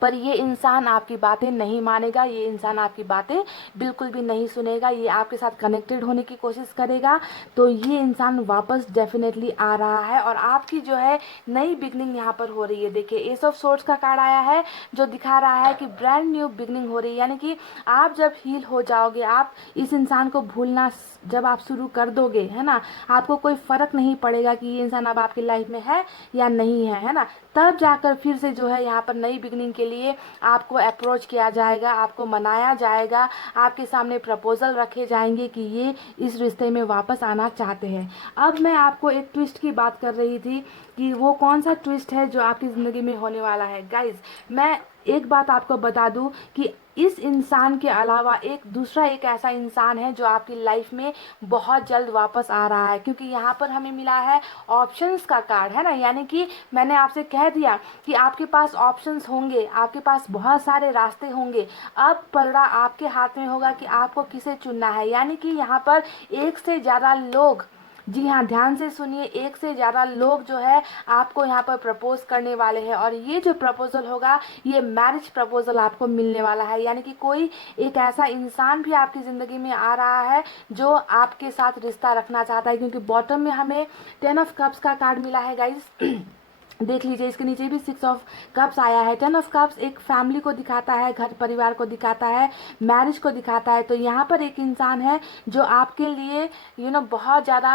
पर ये इंसान आपकी बातें नहीं मानेगा, ये इंसान आपकी बातें बिल्कुल भी नहीं सुनेगा, ये आपके साथ कनेक्टेड होने की कोशिश करेगा। तो ये इंसान वापस डेफिनेटली आ रहा है, और आपकी जो है नई बिगनिंग यहाँ पर हो रही है। देखिए, एस ऑफ सोर्ड्स का कार्ड आया है, जो दिखा रहा है कि ब्रांड न्यू बिगनिंग हो रही है, यानी कि आप जब हील हो जाओगे, आप इस इंसान को भूलना जब आप शुरू कर दोगे, है ना, आपको कोई फ़र्क नहीं पड़ेगा कि ये इंसान अब आपकी लाइफ में है या नहीं है ना, तब जाकर फिर से जो है यहाँ पर नई बिगनिंग के लिए आपको अप्रोच किया जाएगा, आपको मनाया जाएगा, आपके सामने प्रपोजल रखे जाएंगे कि ये इस रिश्ते में वापस आना चाहते हैं। अब मैं आपको एक ट्विस्ट की बात कर रही थी कि वो कौन सा ट्विस्ट है जो आपकी ज़िंदगी में होने वाला है। गाइज, मैं एक बात आपको बता दूं कि इस इंसान के अलावा एक ऐसा इंसान है जो आपकी लाइफ में बहुत जल्द वापस आ रहा है, क्योंकि यहाँ पर हमें मिला है ऑप्शंस का कार्ड, है ना। यानी कि मैंने आपसे कह दिया कि आपके पास ऑप्शंस होंगे, आपके पास बहुत सारे रास्ते होंगे, अब पलड़ा आपके हाथ में होगा कि आपको किसे चुनना है। यानी कि यहाँ पर एक से ज़्यादा लोग, जी हाँ, ध्यान से सुनिए, एक से ज़्यादा लोग जो है आपको यहाँ पर प्रपोज करने वाले हैं, और ये जो प्रपोजल होगा ये मैरिज प्रपोजल आपको मिलने वाला है। यानी कि कोई एक ऐसा इंसान भी आपकी ज़िंदगी में आ रहा है जो आपके साथ रिश्ता रखना चाहता है, क्योंकि बॉटम में हमें 10 ऑफ कप्स का कार्ड मिला है गाइज। देख लीजिए, इसके नीचे भी 6 ऑफ कप्स आया है। 10 ऑफ कप्स एक फैमिली को दिखाता है, घर परिवार को दिखाता है, मैरिज को दिखाता है। तो यहाँ पर एक इंसान है जो आपके लिए बहुत ज़्यादा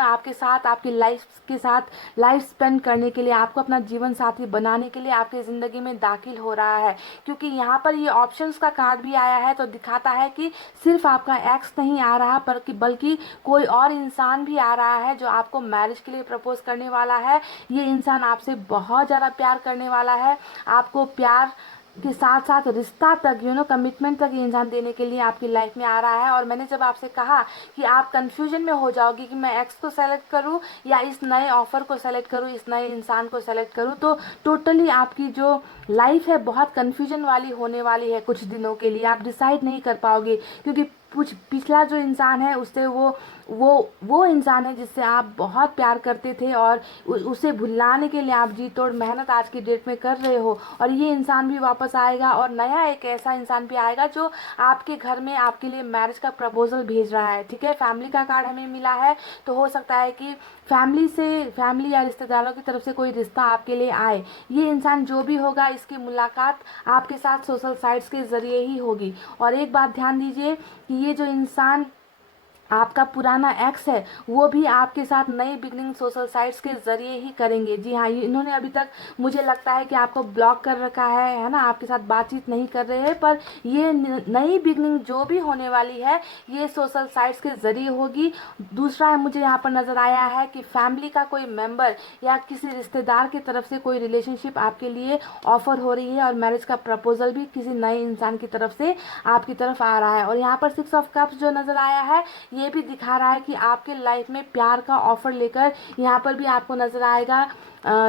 आपके साथ, आपकी लाइफ के साथ लाइफ स्पेंड करने के लिए, आपको अपना जीवन साथी बनाने के लिए आपकी ज़िंदगी में दाखिल हो रहा है। क्योंकि यहाँ पर ये ऑप्शंस का कार्ड भी आया है, तो दिखाता है कि सिर्फ आपका एक्स नहीं आ रहा, बल्कि कोई और इंसान भी आ रहा है जो आपको मैरिज के लिए प्रपोज करने वाला है। ये इंसान आपसे बहुत ज़्यादा प्यार करने वाला है, आपको प्यार के साथ साथ रिश्ता तक कमिटमेंट तक ये इंसान देने के लिए आपकी लाइफ में आ रहा है। और मैंने जब आपसे कहा कि आप कंफ्यूजन में हो जाओगे कि मैं एक्स को सेलेक्ट करूं या इस नए ऑफर को सेलेक्ट करूं, इस नए इंसान को सेलेक्ट करूं, तो टोटली आपकी जो लाइफ है बहुत कंफ्यूजन वाली होने वाली है। कुछ दिनों के लिए आप डिसाइड नहीं कर पाओगे, क्योंकि कुछ पिछला जो इंसान है उससे वो इंसान है जिससे आप बहुत प्यार करते थे, और उसे भुलाने के लिए आप जी तोड़ मेहनत आज की डेट में कर रहे हो। और ये इंसान भी वापस आएगा, और नया एक ऐसा इंसान भी आएगा जो आपके घर में आपके लिए मैरिज का प्रपोजल भेज रहा है। ठीक है, फैमिली का कार्ड हमें मिला है, तो हो सकता है कि फैमिली या रिश्तेदारों की तरफ से कोई रिश्ता आपके लिए आए। ये इंसान जो भी होगा, इसकी मुलाकात आपके साथ सोशल साइट्स के जरिए ही होगी। और एक बात ध्यान दीजिए कि ये जो इंसान आपका पुराना एक्स है, वो भी आपके साथ नई बिगनिंग सोशल साइट्स के जरिए ही करेंगे। जी हाँ, इन्होंने अभी तक मुझे लगता है कि आपको ब्लॉक कर रखा है ना, आपके साथ बातचीत नहीं कर रहे हैं। पर ये नई बिगनिंग जो भी होने वाली है, ये सोशल साइट्स के जरिए होगी। दूसरा है, मुझे यहाँ पर नजर आया है कि फैमिली का कोई मेंबर या किसी रिश्तेदार की तरफ से कोई रिलेशनशिप आपके लिए ऑफर हो रही है, और मैरिज का प्रपोजल भी किसी नए इंसान की तरफ से आपकी तरफ आ रहा है। और यहाँ पर 6 ऑफ कप्स जो नजर आया है, ये भी दिखा रहा है कि आपके लाइफ में प्यार का ऑफर लेकर यहाँ पर भी आपको नजर आएगा।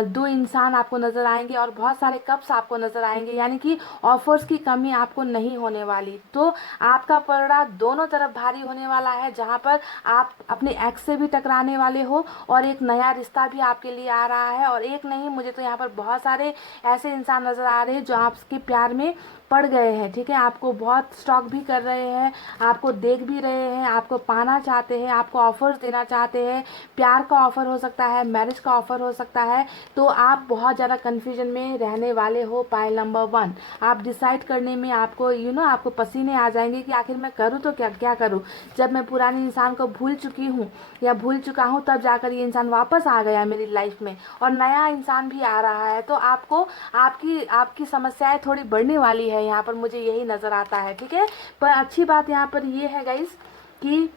2 इंसान आपको नजर आएंगे और बहुत सारे कप्स आपको नजर आएंगे, यानी कि ऑफर्स की कमी आपको नहीं होने वाली। तो आपका पलड़ा दोनों तरफ भारी होने वाला है, जहाँ पर आप अपने एक्स से भी टकराने वाले हो, और एक नया रिश्ता भी आपके लिए आ रहा है। और एक नहीं, मुझे तो यहाँ पर बहुत सारे ऐसे इंसान नजर आ रहे हैं जो आपके प्यार में पड़ गए हैं। ठीक है, आपको बहुत स्टॉक भी कर रहे हैं, आपको देख भी रहे हैं, आपको पाना चाहते हैं, आपको ऑफर्स देना चाहते हैं। प्यार का ऑफर हो सकता है, मैरिज का ऑफर हो सकता है। तो आप बहुत ज़्यादा कन्फ्यूजन में रहने वाले हो। पाइल नंबर 1, आप डिसाइड करने में आपको आपको पसीने आ जाएंगे कि आखिर मैं करूँ तो क्या करूँ। जब मैं पुराने इंसान को भूल चुकी हूँ या भूल चुका हूँ, तब जाकर ये इंसान वापस आ गया मेरी लाइफ में, और नया इंसान भी आ रहा है। तो आपको आपकी समस्याएं थोड़ी बढ़ने वाली है, यहाँ पर मुझे यही नज़र आता है। ठीक है, पर अच्छी बात यहाँ पर ये है गाइस कि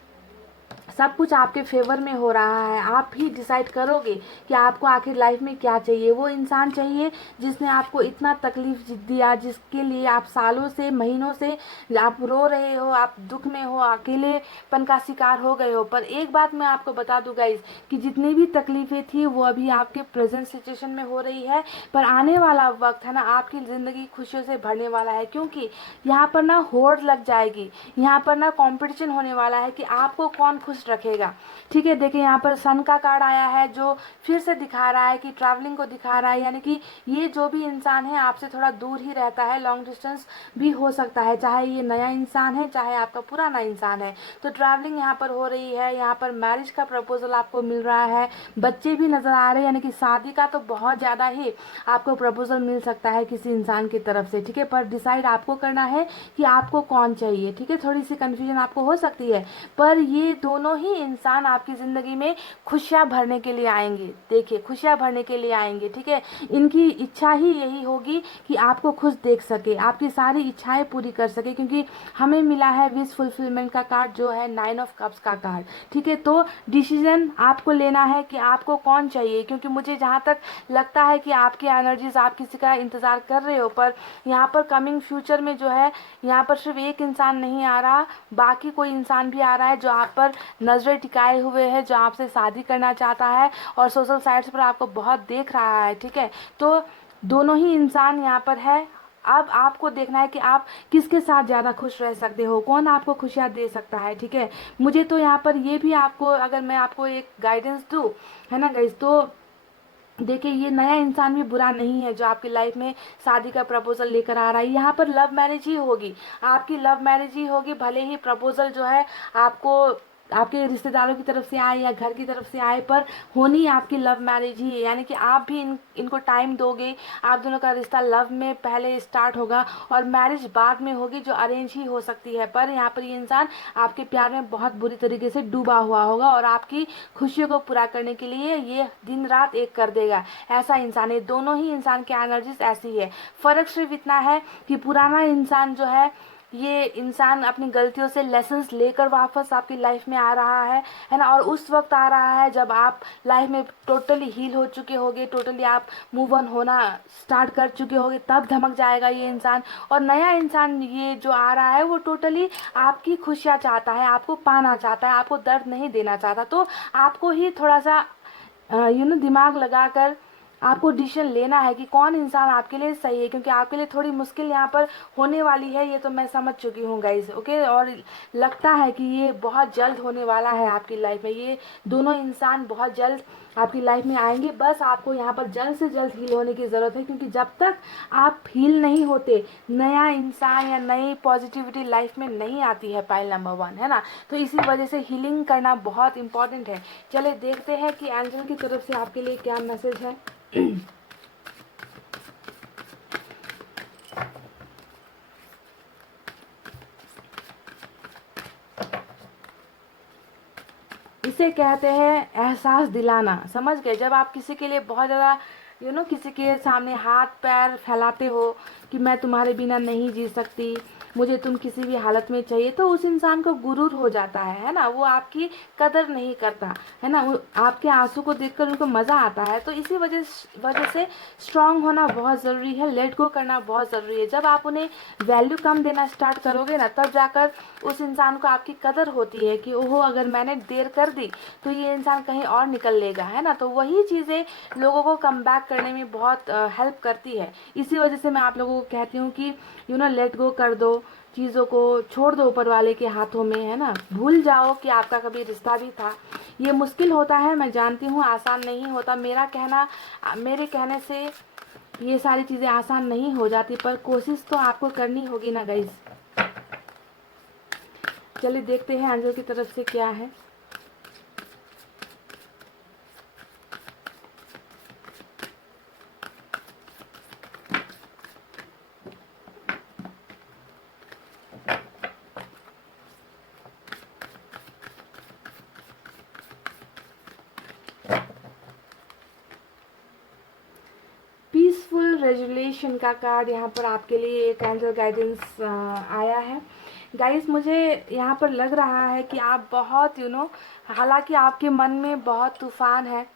सब कुछ आपके फेवर में हो रहा है। आप ही डिसाइड करोगे कि आपको आखिर लाइफ में क्या चाहिए। वो इंसान चाहिए जिसने आपको इतना तकलीफ दिया, जिसके लिए आप सालों से महीनों से आप रो रहे हो, आप दुख में हो, अकेलेपन का शिकार हो गए हो। पर एक बात मैं आपको बता दूं गाइस, कि जितनी भी तकलीफें थी वो अभी आपके प्रेजेंट सिचुएशन में हो रही है, पर आने वाला वक्त है ना, आपकी ज़िंदगी खुशियों से भरने वाला है। क्योंकि यहाँ पर ना होड़ लग जाएगी, यहाँ पर ना कंपटीशन होने वाला है कि आपको कौन खुश रखेगा। ठीक है, देखिए यहाँ पर सन का कार्ड आया है, जो फिर से दिखा रहा है कि ट्रैवलिंग को दिखा रहा है, यानी कि ये जो भी इंसान है आपसे थोड़ा दूर ही रहता है, लॉन्ग डिस्टेंस भी हो सकता है, चाहे ये नया इंसान है चाहे आपका पुराना इंसान है। तो ट्रैवलिंग यहाँ पर हो रही है, यहाँ पर मैरिज का प्रपोजल आपको मिल रहा है, बच्चे भी नजर आ रहे हैं, यानी कि शादी का तो बहुत ज़्यादा ही आपको प्रपोजल मिल सकता है किसी इंसान की तरफ से। ठीक है, पर डिसाइड आपको करना है कि आपको कौन चाहिए। ठीक है, थोड़ी सी कन्फ्यूजन आपको हो सकती है, पर ये दोनों ही इंसान आपकी ज़िंदगी में खुशियाँ भरने के लिए आएंगे। देखिए, खुशियाँ भरने के लिए आएंगे। ठीक है, इनकी इच्छा ही यही होगी कि आपको खुश देख सके, आपकी सारी इच्छाएं पूरी कर सके, क्योंकि हमें मिला है विश फुलफिलमेंट का कार्ड, जो है 9 ऑफ कप्स का कार्ड। ठीक है, तो डिसीजन आपको लेना है कि आपको कौन चाहिए, क्योंकि मुझे जहाँ तक लगता है कि आपकी एनर्जीज आप किसी का इंतज़ार कर रहे हो, पर यहाँ पर कमिंग फ्यूचर में जो है, यहाँ पर सिर्फ एक इंसान नहीं आ रहा, बाकी कोई इंसान भी आ रहा है जो आप पर नजरें टिकाए हुए है, जो आपसे शादी करना चाहता है और सोशल साइट्स पर आपको बहुत देख रहा है। ठीक है, तो दोनों ही इंसान यहाँ पर है। अब आपको देखना है कि आप किसके साथ ज़्यादा खुश रह सकते हो, कौन आपको खुशियाँ दे सकता है। ठीक है, मुझे तो यहाँ पर ये भी आपको, अगर मैं आपको एक गाइडेंस दूँ, है ना गाइस, तो देखिए ये नया इंसान भी बुरा नहीं है जो आपकी लाइफ में शादी का प्रपोजल लेकर आ रहा है। यहाँ पर लव मैरिज ही होगी, आपकी लव मैरिज ही होगी, भले ही प्रपोजल जो है आपको आपके रिश्तेदारों की तरफ से आए या घर की तरफ से आए, पर होनी आपकी लव मैरिज ही है, यानी कि आप भी इनको टाइम दोगे, आप दोनों का रिश्ता लव में पहले स्टार्ट होगा और मैरिज बाद में होगी, जो अरेंज ही हो सकती है। पर यहाँ पर ये इंसान आपके प्यार में बहुत बुरी तरीके से डूबा हुआ होगा और आपकी खुशियों को पूरा करने के लिए ये दिन रात एक कर देगा। ऐसा इंसान है, दोनों ही इंसान की एनर्जीज ऐसी है। फर्क सिर्फ इतना है कि पुराना इंसान जो है, ये इंसान अपनी गलतियों से लेसन्स लेकर वापस आपकी लाइफ में आ रहा है ना, और उस वक्त आ रहा है जब आप लाइफ में टोटली हील हो चुके होगे, टोटली आप मूव ऑन होना स्टार्ट कर चुके होगे, तब धमक जाएगा ये इंसान। और नया इंसान ये जो आ रहा है वो टोटली आपकी खुशियाँ चाहता है, आपको पाना चाहता है, आपको दर्द नहीं देना चाहता। तो आपको ही थोड़ा सा दिमाग लगाकर आपको डिसीजन लेना है कि कौन इंसान आपके लिए सही है, क्योंकि आपके लिए थोड़ी मुश्किल यहाँ पर होने वाली है, ये तो मैं समझ चुकी हूँ गाइस। ओके, और लगता है कि ये बहुत जल्द होने वाला है आपकी लाइफ में। ये दोनों इंसान बहुत जल्द आपकी लाइफ में आएंगे, बस आपको यहाँ पर जल्द से जल्द हील होने की ज़रूरत है, क्योंकि जब तक आप हील नहीं होते, नया इंसान या नई पॉजिटिविटी लाइफ में नहीं आती है। पाइल नंबर 1 है ना, तो इसी वजह से हीलिंग करना बहुत इंपॉर्टेंट है। चले देखते हैं कि एंजल की तरफ से आपके लिए क्या मैसेज है। इसे कहते हैं एहसास दिलाना, समझ गए? जब आप किसी के लिए बहुत ज़्यादा किसी के सामने हाथ पैर फैलाते हो कि मैं तुम्हारे बिना नहीं जी सकती, मुझे तुम किसी भी हालत में चाहिए, तो उस इंसान को गुरूर हो जाता है ना, वो आपकी कदर नहीं करता है ना, आपके आंसू को देखकर उनको मज़ा आता है। तो इसी वजह से स्ट्रांग होना बहुत ज़रूरी है, लेट गो करना बहुत ज़रूरी है। जब आप उन्हें वैल्यू कम देना स्टार्ट करोगे ना, तब जाकर उस इंसान को आपकी कदर होती है कि ओहो, अगर मैंने देर कर दी तो ये इंसान कहीं और निकल लेगा, है ना। तो वही चीज़ें लोगों को कम बैक करने में बहुत हेल्प करती है। इसी वजह से मैं आप लोगों को कहती हूँ कि लेट गो कर दो, चीज़ों को छोड़ दो ऊपर वाले के हाथों में, है ना। भूल जाओ कि आपका कभी रिश्ता भी था। ये मुश्किल होता है, मैं जानती हूँ, आसान नहीं होता। मेरे कहने से ये सारी चीज़ें आसान नहीं हो जाती, पर कोशिश तो आपको करनी होगी ना गाइज। चलिए देखते हैं एंजल की तरफ से क्या है। पीसफुल रेजुलेशन का कार्ड यहाँ पर आपके लिए एक एंजल गाइडेंस आया है। गाइस, मुझे यहाँ पर लग रहा है कि आप बहुत हालांकि आपके मन में बहुत तूफान है,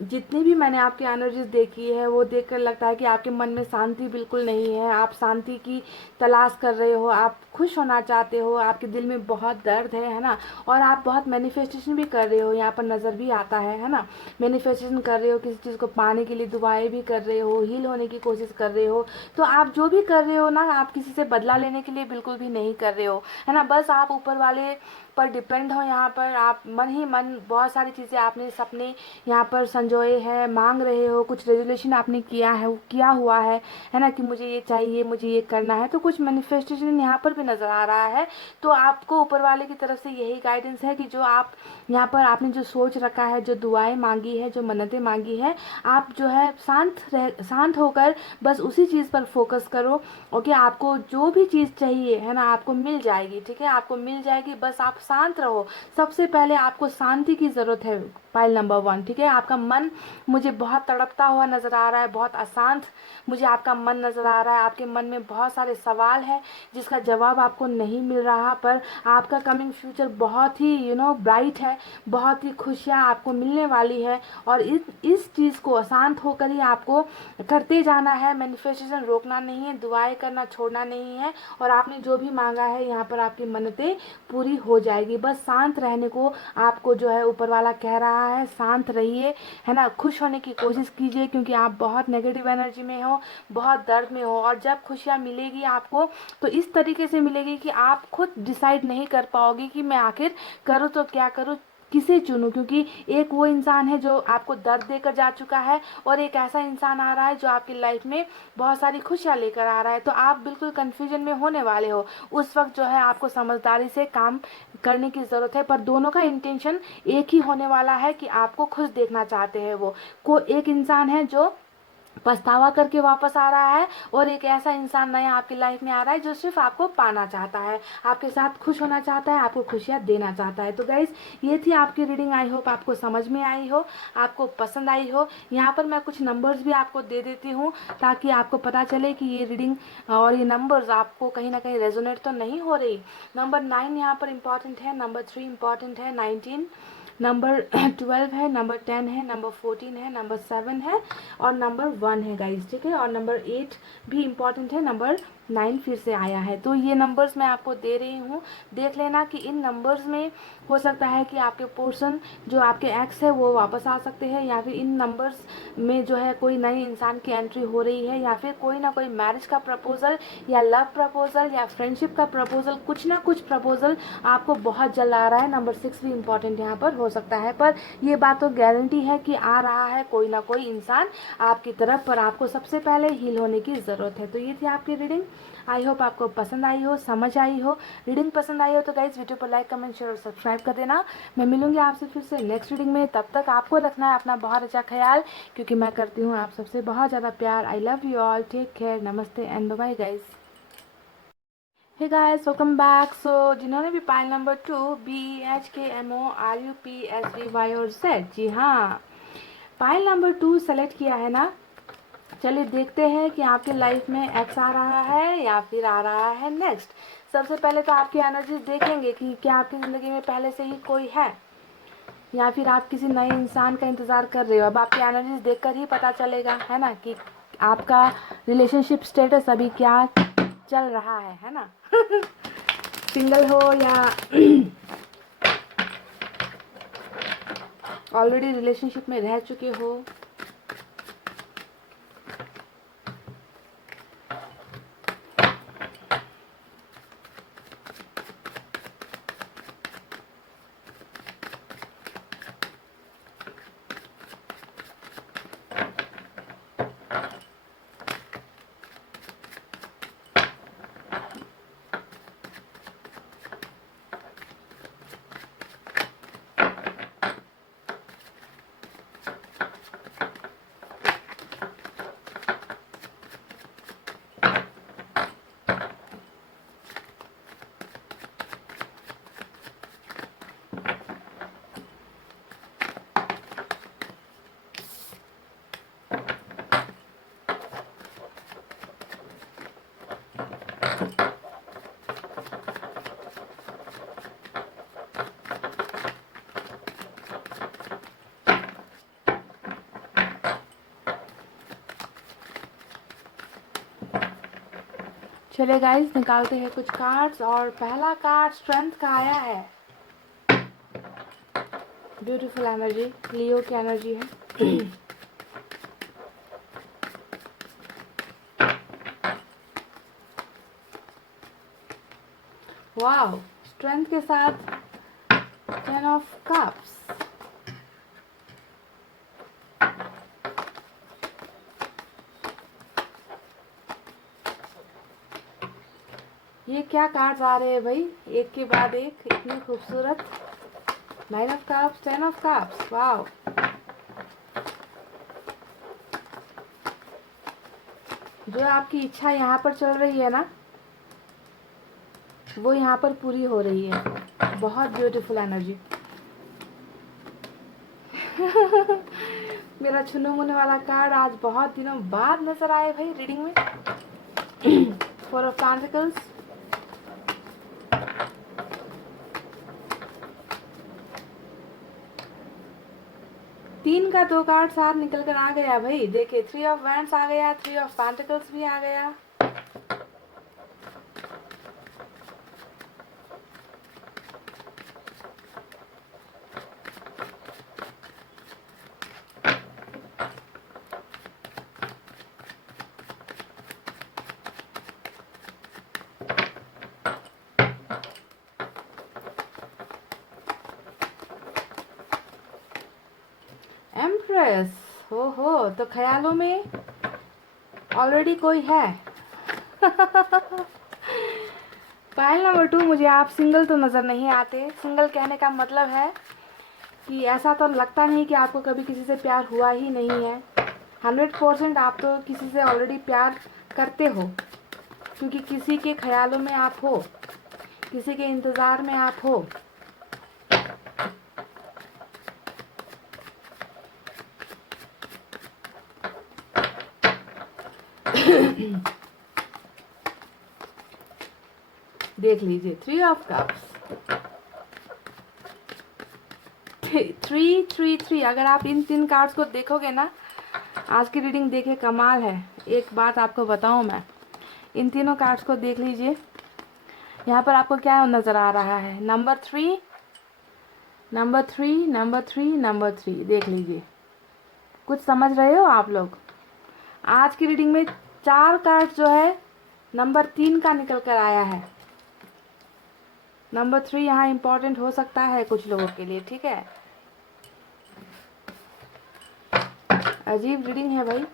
जितनी भी मैंने आपकी एनर्जीज देखी है वो देखकर लगता है कि आपके मन में शांति बिल्कुल नहीं है। आप शांति की तलाश कर रहे हो, आप खुश होना चाहते हो, आपके दिल में बहुत दर्द है ना, और आप बहुत मैनिफेस्टेशन भी कर रहे हो, यहाँ पर नज़र भी आता है ना। मैनिफेस्टेशन कर रहे हो, किसी चीज़ को पाने के लिए दुआएं भी कर रहे हो, हील होने की कोशिश कर रहे हो। तो आप जो भी कर रहे हो ना, आप किसी से बदला लेने के लिए बिल्कुल भी नहीं कर रहे हो, है ना। बस आप ऊपर वाले पर डिपेंड हो। यहाँ पर आप मन ही मन बहुत सारी चीज़ें, आपने सपने यहाँ पर संजोए हैं, मांग रहे हो, कुछ रेजोल्यूशन आपने किया हुआ है ना, कि मुझे ये चाहिए, मुझे ये करना है। तो कुछ मैनिफेस्टेशन यहाँ पर भी नज़र आ रहा है। तो आपको ऊपर वाले की तरफ से यही गाइडेंस है कि जो आप यहाँ पर आपने जो सोच रखा है, जो दुआएं मांगी है, जो मन्नतें मांगी है, आप जो है शांत होकर बस उसी चीज़ पर फोकस करो। ओके, आपको जो भी चीज़ चाहिए है ना, आपको मिल जाएगी, ठीक है, आपको मिल जाएगी। बस आप शांत रहो। सबसे पहले आपको शांति की ज़रूरत है, पाइल नंबर 1, ठीक है। आपका मन मुझे बहुत तड़पता हुआ नज़र आ रहा है, बहुत अशांत मुझे आपका मन नज़र आ रहा है। आपके मन में बहुत सारे सवाल हैं जिसका जवाब आपको नहीं मिल रहा, पर आपका कमिंग फ्यूचर बहुत ही ब्राइट है, बहुत ही खुशियाँ आपको मिलने वाली है। और इस चीज़ को अशांत होकर ही आपको करते जाना है। मैनिफेस्टेशन रोकना नहीं है, दुआएं करना छोड़ना नहीं है, और आपने जो भी मांगा है यहाँ पर आपकी मन्नतें पूरी हो जाएगी। बस शांत रहने को आपको जो है ऊपर वाला कह रहा है, शांत रहिए, है ना। खुश होने की कोशिश कीजिए, क्योंकि आप बहुत नेगेटिव एनर्जी में हो, बहुत दर्द में हो। और जब खुशियाँ मिलेगी आपको, तो इस तरीके से मिलेगी कि आप खुद डिसाइड नहीं कर पाओगे कि मैं आखिर करूँ तो क्या करूँ, किसे चुनूं। क्योंकि एक वो इंसान है जो आपको दर्द देकर जा चुका है, और एक ऐसा इंसान आ रहा है जो आपकी लाइफ में बहुत सारी खुशियाँ लेकर आ रहा है। तो आप बिल्कुल कंफ्यूजन में होने वाले हो। उस वक्त जो है आपको समझदारी से काम करने की ज़रूरत है, पर दोनों का इंटेंशन एक ही होने वाला है कि आपको खुश देखना चाहते हैं वो। को एक इंसान है जो पछतावा करके वापस आ रहा है, और एक ऐसा इंसान नया आपकी लाइफ में आ रहा है जो सिर्फ आपको पाना चाहता है, आपके साथ खुश होना चाहता है, आपको खुशियाँ देना चाहता है। तो गाइज ये थी आपकी रीडिंग। आई होप आपको समझ में आई हो, आपको पसंद आई हो। यहाँ पर मैं कुछ नंबर्स भी आपको दे देती हूँ ताकि आपको पता चले कि ये रीडिंग और ये नंबर्स आपको कहीं ना कहीं रेजोनेट तो नहीं हो रही। नंबर 9 यहाँ पर इम्पॉर्टेंट है, नंबर 3 इम्पॉर्टेंट है, 19 नंबर 12 है, नंबर 10 है, नंबर 14 है, नंबर 7 है और नंबर 1 है गाइज, ठीक है। और नंबर 8 भी इम्पॉर्टेंट है, नंबर 9 फिर से आया है। तो ये नंबर्स मैं आपको दे रही हूँ, देख लेना कि इन नंबर्स में हो सकता है कि आपके पोर्शन जो आपके एक्स है वो वापस आ सकते हैं, या फिर इन नंबर्स में जो है कोई नए इंसान की एंट्री हो रही है, या फिर कोई ना कोई मैरिज का प्रपोजल या लव प्रपोजल या फ्रेंडशिप का प्रपोजल, कुछ ना कुछ प्रपोजल आपको बहुत जल्द आ रहा है। नंबर 6 भी इम्पॉर्टेंट यहाँ पर हो सकता है, पर ये बात तो गारंटी है कि आ रहा है कोई ना कोई इंसान आपकी तरफ, पर आपको सबसे पहले हील होने की ज़रूरत है। तो ये थी आपकी रीडिंग। आई होप आपको पसंद आई हो, समझ आई हो। रीडिंग पसंद आई हो तो गाइज वीडियो पर लाइक, कमेंट, शेयर और सब्सक्राइब कर देना। मैं मिलूंगी आपसे फिर से नेक्स्ट रीडिंग में। तब तक आपको रखना है अपना बहुत अच्छा ख्याल, क्योंकि मैं करती हूँ आप सबसे बहुत ज़्यादा प्यार। I love you all, take care, नमस्ते and bye guys. Hey guys, welcome back. So जिन्होंने भी पाइल नंबर 2 BHKMORUPSVY और Z, जी हाँ, पाइल नंबर 2 सेलेक्ट किया है ना। चलिए देखते हैं कि आपकी लाइफ में एक्स आ रहा है या फिर आ रहा है नेक्स्ट। सबसे पहले तो आपकी एनर्जीज देखेंगे कि क्या आपकी ज़िंदगी में पहले से ही कोई है, या फिर आप किसी नए इंसान का इंतज़ार कर रहे हो। अब आपकी एनर्जीज देखकर ही पता चलेगा, है ना, कि आपका रिलेशनशिप स्टेटस अभी क्या चल रहा है ना। सिंगल हो या ऑलरेडी रिलेशनशिप में रह चुके हो। चलिए गाइस, निकालते हैं कुछ कार्ड्स, और पहला कार्ड स्ट्रेंथ का आया है। ब्यूटीफुल एनर्जी, लियो की एनर्जी है। वाओ, स्ट्रेंथ के साथ 10 ऑफ कप्स। ये क्या कार्ड्स आ रहे हैं भाई, एक के बाद एक, इतनी खूबसूरत। 9 of cups, 10 of cups, wow. जो आपकी इच्छा यहाँ पर चल रही है ना, वो यहाँ पर पूरी हो रही है। बहुत ब्यूटीफुल एनर्जी। मेरा छुने मुने वाला कार्ड आज बहुत दिनों बाद नजर आए भाई रीडिंग में। 4 ऑफ पेंटिकल्स, तीन का 2 कार्ड साथ निकल कर आ गया भाई। देखिए 3 ऑफ वैंड्स आ गया, 3 ऑफ पेंटिकल्स भी आ गया। एम्प्रेस, हो तो ख्यालों में ऑलरेडी कोई है। पायल नंबर 2, मुझे आप सिंगल तो नज़र नहीं आते। सिंगल कहने का मतलब है कि ऐसा तो लगता नहीं कि आपको कभी किसी से प्यार हुआ ही नहीं है। 100% आप तो किसी से ऑलरेडी प्यार करते हो, क्योंकि किसी के ख्यालों में आप हो, किसी के इंतज़ार में आप हो। देख लीजिए, 3 ऑफ कप्स, 3 अगर आप इन 3 कार्ड्स को देखोगे ना, आज की रीडिंग देखे कमाल है। एक बात आपको बताऊं मैं, इन तीनों कार्ड्स को देख लीजिए। यहाँ पर आपको क्या नज़र आ रहा है? Number 3, number 3, number 3, number 3। देख लीजिए, कुछ समझ रहे हो आप लोग? आज की रीडिंग में 4 कार्ड जो है नंबर 3 का निकल कर आया है। नंबर 3 यहाँ इम्पोर्टेंट हो सकता है कुछ लोगों के लिए, ठीक है। अजीब रीडिंग है भाई।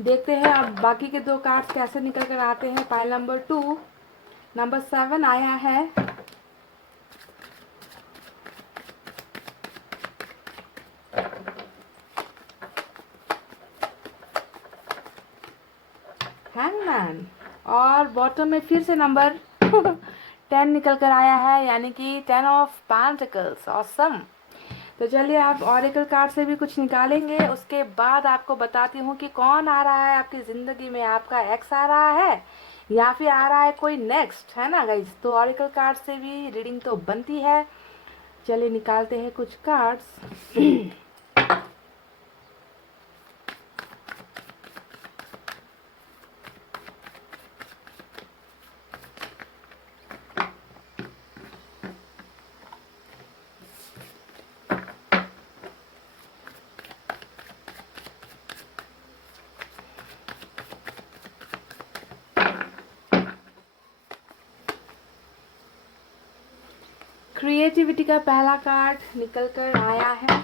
देखते हैं अब बाकी के 2 कार्ड्स कैसे निकल कर आते हैं। पाइल नंबर 2, नंबर 7 आया है। हैंगमैन, और बॉटम में फिर से नंबर 10 निकल कर आया है, यानी कि 10 ऑफ पेंटिकल्स। ऑसम। तो चलिए आप ऑरेकल कार्ड से भी कुछ निकालेंगे, उसके बाद आपको बताती हूँ कि कौन आ रहा है आपकी ज़िंदगी में। आपका एक्स आ रहा है या फिर आ रहा है कोई नेक्स्ट, है ना गाइस। तो ऑरेकल कार्ड से भी रीडिंग तो बनती है। चलिए निकालते हैं कुछ कार्ड्स। क्रिएटिविटी का पहला कार्ड निकल कर आया है।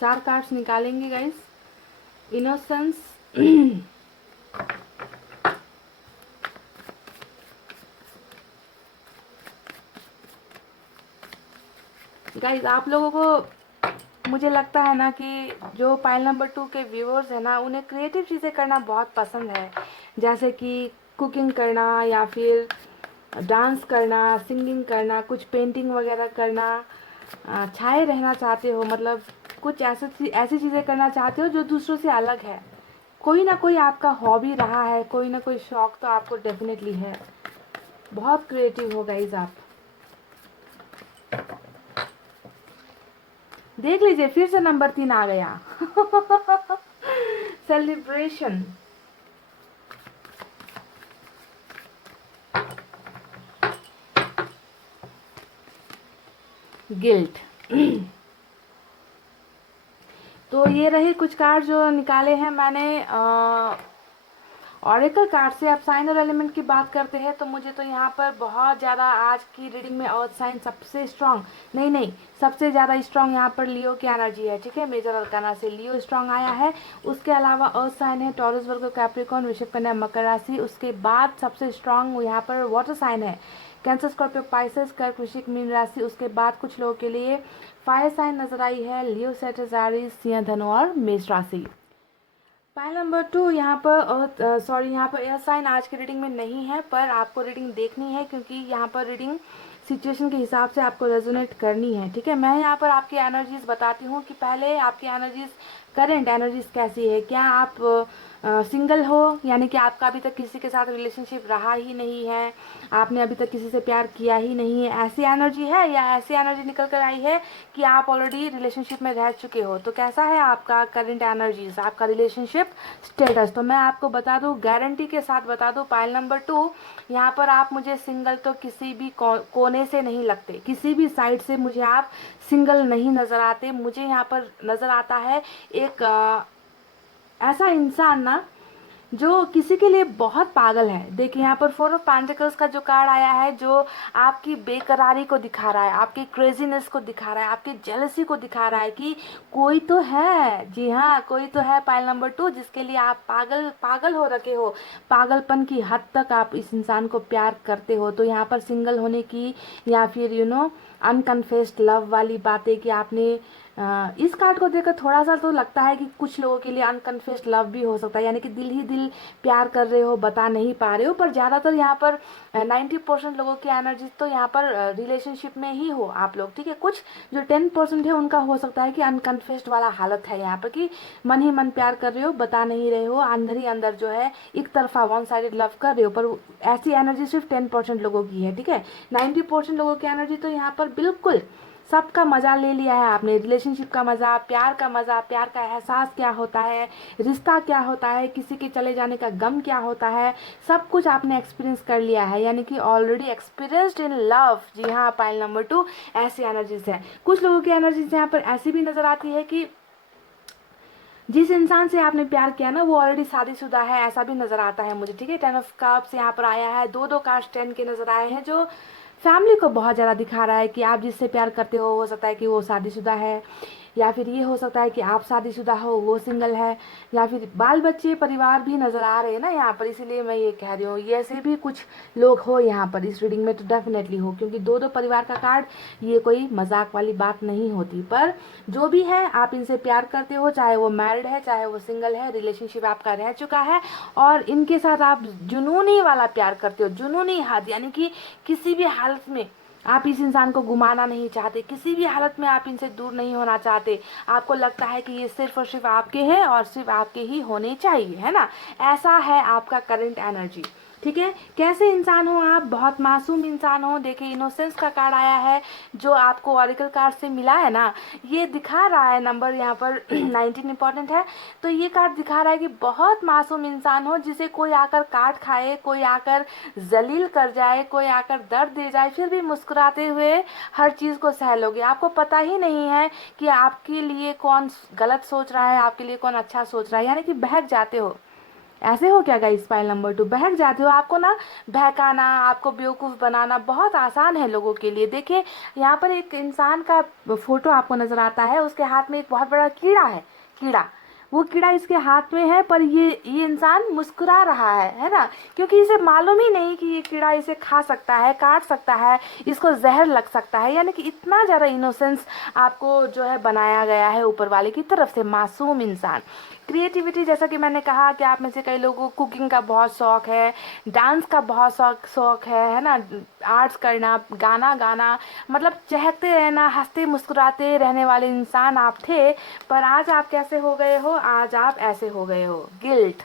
चार कार्ड्स निकालेंगे गाइस। इनोसेंस, गाइस आप लोगों को मुझे लगता है ना कि जो पाइल नंबर 2 के व्यूअर्स हैं ना, उन्हें क्रिएटिव चीज़ें करना बहुत पसंद है, जैसे कि कुकिंग करना या फिर डांस करना, सिंगिंग करना, कुछ पेंटिंग वगैरह करना। छाए रहना चाहते हो, मतलब कुछ ऐसी चीज़ें करना चाहते हो जो दूसरों से अलग है। कोई ना कोई आपका हॉबी रहा है, कोई ना कोई शौक तो आपको डेफिनेटली है। बहुत क्रिएटिव हो गाइस आप। देख लीजिए, फिर से नंबर 3 आ गया। Celebration, guilt. तो ये रहे कुछ कार्ड जो निकाले हैं मैंने ऑरेकल कार्ड से। अब साइन और एलिमेंट की बात करते हैं, तो मुझे तो यहाँ पर बहुत ज़्यादा आज की रीडिंग में अर्थ साइन सबसे स्ट्रांग, नहीं सबसे ज़्यादा स्ट्रांग यहाँ पर लियो की एनर्जी है, ठीक है। मेजर अरकाना से लियो स्ट्रांग आया है। उसके अलावा अर्थ साइन है टॉरस, वर्गो, कैप्रिकॉर्न, वृषभ, कन्या, मकर राशि। उसके बाद सबसे स्ट्रांग यहाँ पर वाटर साइन है कैंसर, स्कॉर्पियो, पाइसेस, कर्क, वृश्चिक, मीन राशि। उसके बाद कुछ लोगों के लिए फायर साइन नजर आई है, लियो, सेजिटेरियस, सिंह, धनु और मेष राशि। पाइल नंबर 2 यहाँ पर यहाँ पर एयर साइन आज की रीडिंग में नहीं है, पर आपको रीडिंग देखनी है क्योंकि यहाँ पर रीडिंग सिचुएशन के हिसाब से आपको रेजोनेट करनी है, ठीक है। मैं यहाँ पर आपकी एनर्जीज बताती हूँ कि पहले आपकी एनर्जीज, करंट एनर्जीज कैसी है। क्या आप सिंगल हो, यानी कि आपका अभी तक किसी के साथ रिलेशनशिप रहा ही नहीं है, आपने अभी तक किसी से प्यार किया ही नहीं है, ऐसी एनर्जी है, या ऐसी एनर्जी निकल कर आई है कि आप ऑलरेडी रिलेशनशिप में रह चुके हो। तो कैसा है आपका करंट एनर्जीज, आपका रिलेशनशिप स्टेटस? तो मैं आपको बता दूं, गारंटी के साथ बता दूं, पाइल नंबर 2, यहाँ पर आप मुझे सिंगल तो किसी भी कोने से नहीं लगते, किसी भी साइड से मुझे आप सिंगल नहीं नज़र आते। मुझे यहाँ पर नज़र आता है एक ऐसा इंसान ना जो किसी के लिए बहुत पागल है। देखिए यहाँ पर 4 ऑफ पेंटिकल्स का जो कार्ड आया है, जो आपकी बेकरारी को दिखा रहा है, आपकी क्रेजीनेस को दिखा रहा है, आपकी जेलसी को दिखा रहा है कि कोई तो है, जी हाँ कोई तो है, पाइल नंबर 2, जिसके लिए आप पागल पागल हो रखे हो, पागलपन की हद तक आप इस इंसान को प्यार करते हो। तो यहाँ पर सिंगल होने की या फिर अनकन्फेस्ड लव वाली बातें कि आपने इस कार्ड को देखकर थोड़ा सा तो लगता है कि कुछ लोगों के लिए अनकन्फेस्ड लव भी हो सकता है, यानी कि दिल ही दिल प्यार कर रहे हो, बता नहीं पा रहे हो। पर ज़्यादातर यहाँ पर 90% लोगों की एनर्जी तो यहाँ पर रिलेशनशिप में ही हो आप लोग, ठीक है। कुछ जो 10% है उनका हो सकता है कि अनकन्फेस्ड वाला हालत है यहाँ पर, कि मन ही मन प्यार कर रहे हो, बता नहीं रहे हो, अंदर ही अंदर जो है एक तरफा वन साइडेड लव कर रहे हो। पर ऐसी एनर्जी सिर्फ 10% लोगों की है, ठीक है। 90% लोगों की एनर्जी तो यहाँ पर बिल्कुल सबका मजा ले लिया है आपने, रिलेशनशिप का मजा, प्यार का मजा, प्यार का एहसास क्या होता है, रिश्ता क्या होता है, किसी के चले जाने का गम क्या होता है, सब कुछ आपने एक्सपीरियंस कर लिया है, यानी कि ऑलरेडी एक्सपीरियंस्ड इन लव। जी हाँ, पाइल नंबर 2 ऐसी एनर्जीज है। कुछ लोगों की एनर्जीज यहाँ पर ऐसी भी नजर आती है कि जिस इंसान से आपने प्यार किया ना वो ऑलरेडी शादीशुदा है, ऐसा भी नजर आता है मुझे, ठीक है। 10 ऑफ कप्स यहाँ पर आया है, दो कार्ड्स 10 के नजर आए हैं, जो फैमिली को बहुत ज़्यादा दिखा रहा है कि आप जिससे प्यार करते हो सकता है कि वो शादीशुदा है, या फिर ये हो सकता है कि आप शादीशुदा हो, वो सिंगल है, या फिर बाल बच्चे परिवार भी नज़र आ रहे हैं ना यहाँ पर, इसीलिए मैं ये कह रही हूँ। ये ऐसे भी कुछ लोग हो यहाँ पर इस रीडिंग में तो डेफिनेटली हो, क्योंकि दो परिवार का कार्ड, ये कोई मजाक वाली बात नहीं होती। पर जो भी है, आप इनसे प्यार करते हो, चाहे वो मैरिड है चाहे वो सिंगल है, रिलेशनशिप आपका रह चुका है, और इनके साथ आप जुनूनी वाला प्यार करते हो, जुनूनी हद, यानी कि किसी भी हालत में आप इस इंसान को गुमाना नहीं चाहते, किसी भी हालत में आप इनसे दूर नहीं होना चाहते। आपको लगता है कि ये सिर्फ और सिर्फ आपके हैं और सिर्फ आपके ही होने चाहिए, है ना। ऐसा है आपका करंट एनर्जी, ठीक है। कैसे इंसान हो आप? बहुत मासूम इंसान हो। देखिए इनोसेंस का कार्ड आया है, जो आपको ऑरिकल कार्ड से मिला है ना, ये दिखा रहा है नंबर यहाँ पर 19 इंपॉर्टेंट है। तो ये कार्ड दिखा रहा है कि बहुत मासूम इंसान हो, जिसे कोई आकर काट खाए, कोई आकर जलील कर जाए, कोई आकर दर्द दे जाए, फिर भी मुस्कुराते हुए हर चीज़ को सह लोगे। आपको पता ही नहीं है कि आपके लिए कौन गलत सोच रहा है, आपके लिए कौन अच्छा सोच रहा है, यानी कि बहक जाते हो। ऐसे हो क्या गाइस? पाइल नंबर 2 बहक जाते हो। आपको ना बहकाना, आपको बेवकूफ़ बनाना बहुत आसान है लोगों के लिए। देखिए यहाँ पर एक इंसान का फोटो आपको नजर आता है, उसके हाथ में एक बहुत बड़ा कीड़ा है, कीड़ा, वो कीड़ा इसके हाथ में है, पर ये इंसान मुस्कुरा रहा है ना, क्योंकि इसे मालूम ही नहीं कि ये कीड़ा इसे खा सकता है, काट सकता है, इसको जहर लग सकता है। यानी कि इतना ज़्यादा इनोसेंस आपको जो है बनाया गया है ऊपर वाले की तरफ से, मासूम इंसान। क्रिएटिविटी, जैसा कि मैंने कहा कि आप में से कई लोगों को कुकिंग का बहुत शौक है, डांस का बहुत शौक है ना, आर्ट्स करना, गाना गाना, मतलब चहकते रहना, हंसते मुस्कुराते रहने वाले इंसान आप थे। पर आज आप कैसे हो गए हो? आज आप ऐसे हो गए हो, गिल्ट,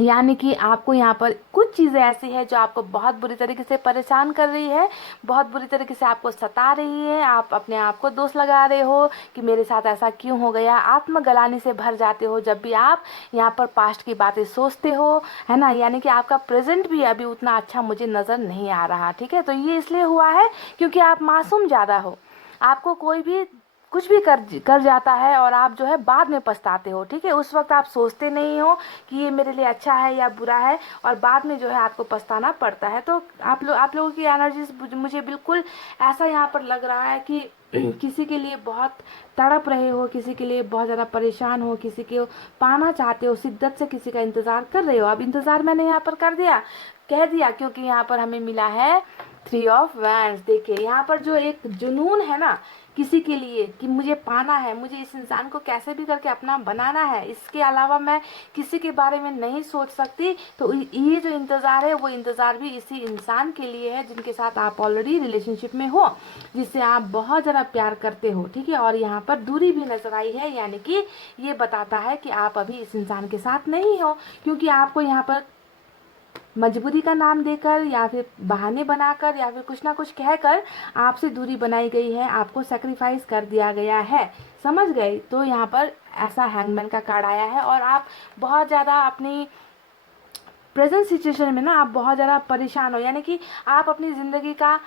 यानी कि आपको यहाँ पर कुछ चीज़ें ऐसी है जो आपको बहुत बुरी तरीके से परेशान कर रही है, बहुत बुरी तरीके से आपको सता रही है। आप अपने आप को दोष लगा रहे हो कि मेरे साथ ऐसा क्यों हो गया, आत्मग्लानि से भर जाते हो जब भी आप यहाँ पर पास्ट की बातें सोचते हो, है ना। यानी कि आपका प्रेजेंट भी अभी उतना अच्छा मुझे नज़र नहीं आ रहा, ठीक है। तो ये इसलिए हुआ है क्योंकि आप मासूम ज़्यादा हो, आपको कोई भी कुछ भी कर जाता है और आप जो है बाद में पछताते हो, ठीक है। उस वक्त आप सोचते नहीं हो कि ये मेरे लिए अच्छा है या बुरा है, और बाद में जो है आपको पछताना पड़ता है। तो आप लोगों की एनर्जी मुझे बिल्कुल ऐसा यहाँ पर लग रहा है कि किसी के लिए बहुत तड़प रहे हो, किसी के लिए बहुत ज़्यादा परेशान हो, किसी को पाना चाहते हो, शिद्दत से किसी का इंतज़ार कर रहे हो। अब इंतज़ार मैंने यहाँ पर कह दिया क्योंकि यहाँ पर हमें मिला है 3 ऑफ वैंड्स। देखिए यहाँ पर जो एक जुनून है ना, किसी के लिए कि मुझे पाना है, मुझे इस इंसान को कैसे भी करके अपना बनाना है, इसके अलावा मैं किसी के बारे में नहीं सोच सकती। तो ये जो इंतज़ार है वो इंतज़ार भी इसी इंसान के लिए है जिनके साथ आप ऑलरेडी रिलेशनशिप में हो, जिससे आप बहुत ज़्यादा प्यार करते हो, ठीक है। और यहाँ पर दूरी भी नजर आई है, यानी कि ये बताता है कि आप अभी इस इंसान के साथ नहीं हो, क्योंकि आपको यहाँ पर मजबूरी का नाम देकर या फिर बहाने बनाकर या फिर कुछ ना कुछ कहकर आपसे दूरी बनाई गई है, आपको सेक्रीफाइस कर दिया गया है, समझ गए। तो यहाँ पर ऐसा हैंगमैन का कार्ड आया है और आप बहुत ज़्यादा अपनी प्रेजेंट सिचुएशन में ना आप बहुत ज़्यादा परेशान हो, यानी कि आप अपनी ज़िंदगी का